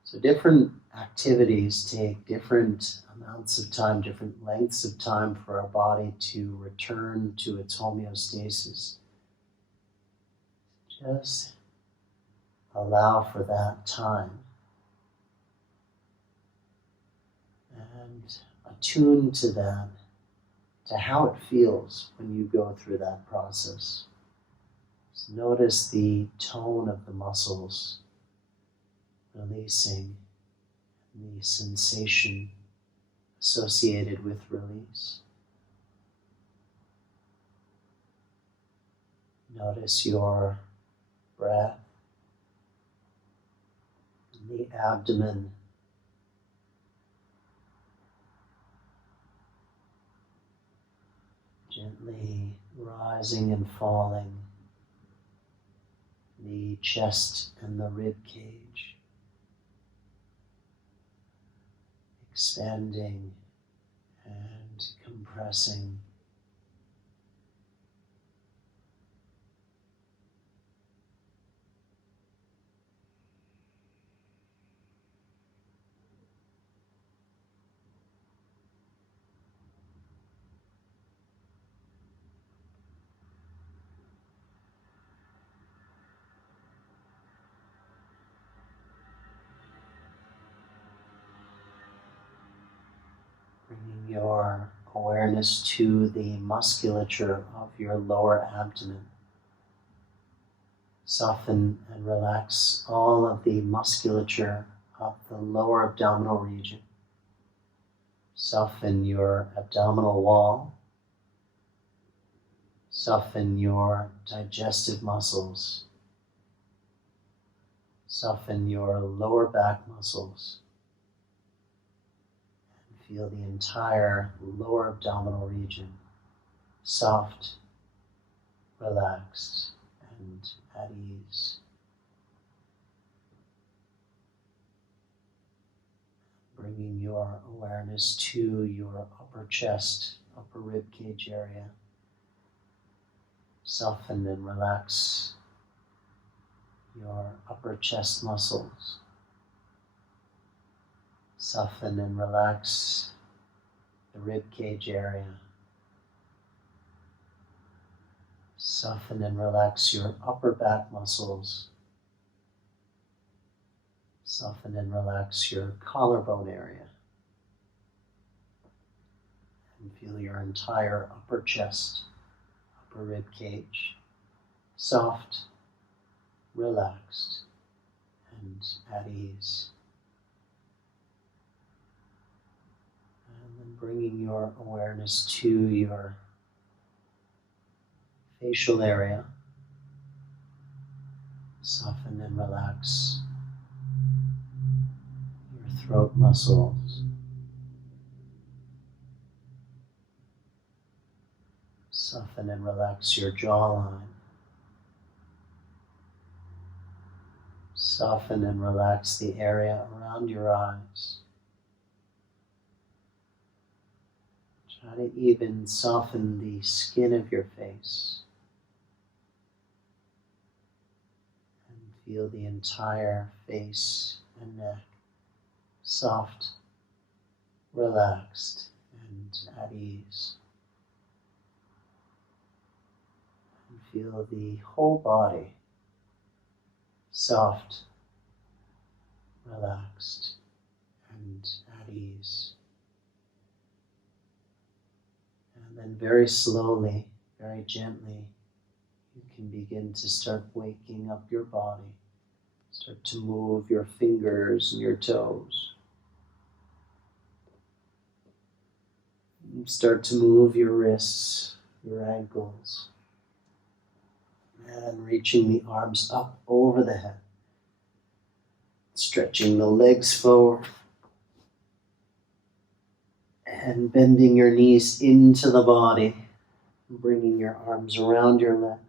So different activities take different amounts of time, different lengths of time for our body to return to its homeostasis. Just allow for that time. And attune to that, to how it feels when you go through that process. So notice the tone of the muscles releasing, the sensation associated with release. Notice your breath, the abdomen. Gently rising and falling, the chest and the rib cage, expanding and compressing. Bringing your awareness to the musculature of your lower abdomen. Soften and relax all of the musculature of the lower abdominal region. Soften your abdominal wall. Soften your digestive muscles. Soften your lower back muscles. Feel the entire lower abdominal region soft, relaxed, and at ease. Bringing your awareness to your upper chest, upper rib cage area. Soften and relax your upper chest muscles. Soften and relax the rib cage area. Soften and relax your upper back muscles. Soften and relax your collarbone area. And feel your entire upper chest, upper rib cage, soft, relaxed, and at ease. And then bringing your awareness to your facial area. Soften and relax your throat muscles. Soften and relax your jawline. Soften and relax the area around your eyes. Try to even soften the skin of your face. And feel the entire face and neck soft, relaxed, and at ease. And feel the whole body soft, relaxed, and at ease. And then very slowly, very gently, you can begin to start waking up your body. Start to move your fingers and your toes. Start to move your wrists, your ankles, and reaching the arms up over the head. Stretching the legs forward and bending your knees into the body, bringing your arms around your legs.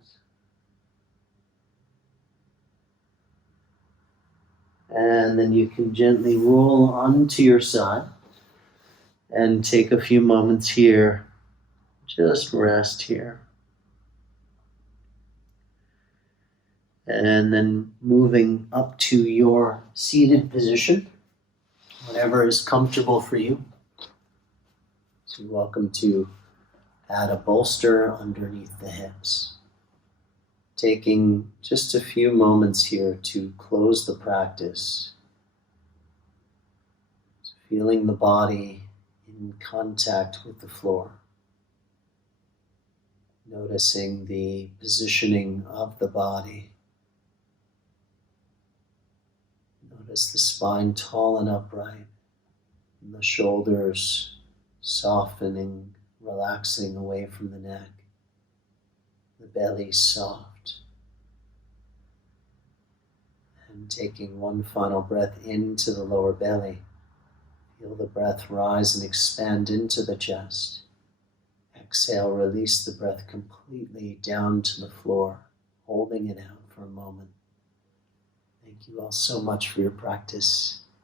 And then you can gently roll onto your side and take a few moments here. Just rest here. And then moving up to your seated position, whatever is comfortable for you. So you're welcome to add a bolster underneath the hips. Taking just a few moments here to close the practice. Feeling the body in contact with the floor. Noticing the positioning of the body. Notice the spine tall and upright, and the shoulders softening, relaxing away from the neck. The belly soft. And taking one final breath into the lower belly. Feel the breath rise and expand into the chest. Exhale, release the breath completely down to the floor, holding it out for a moment. Thank you all so much for your practice.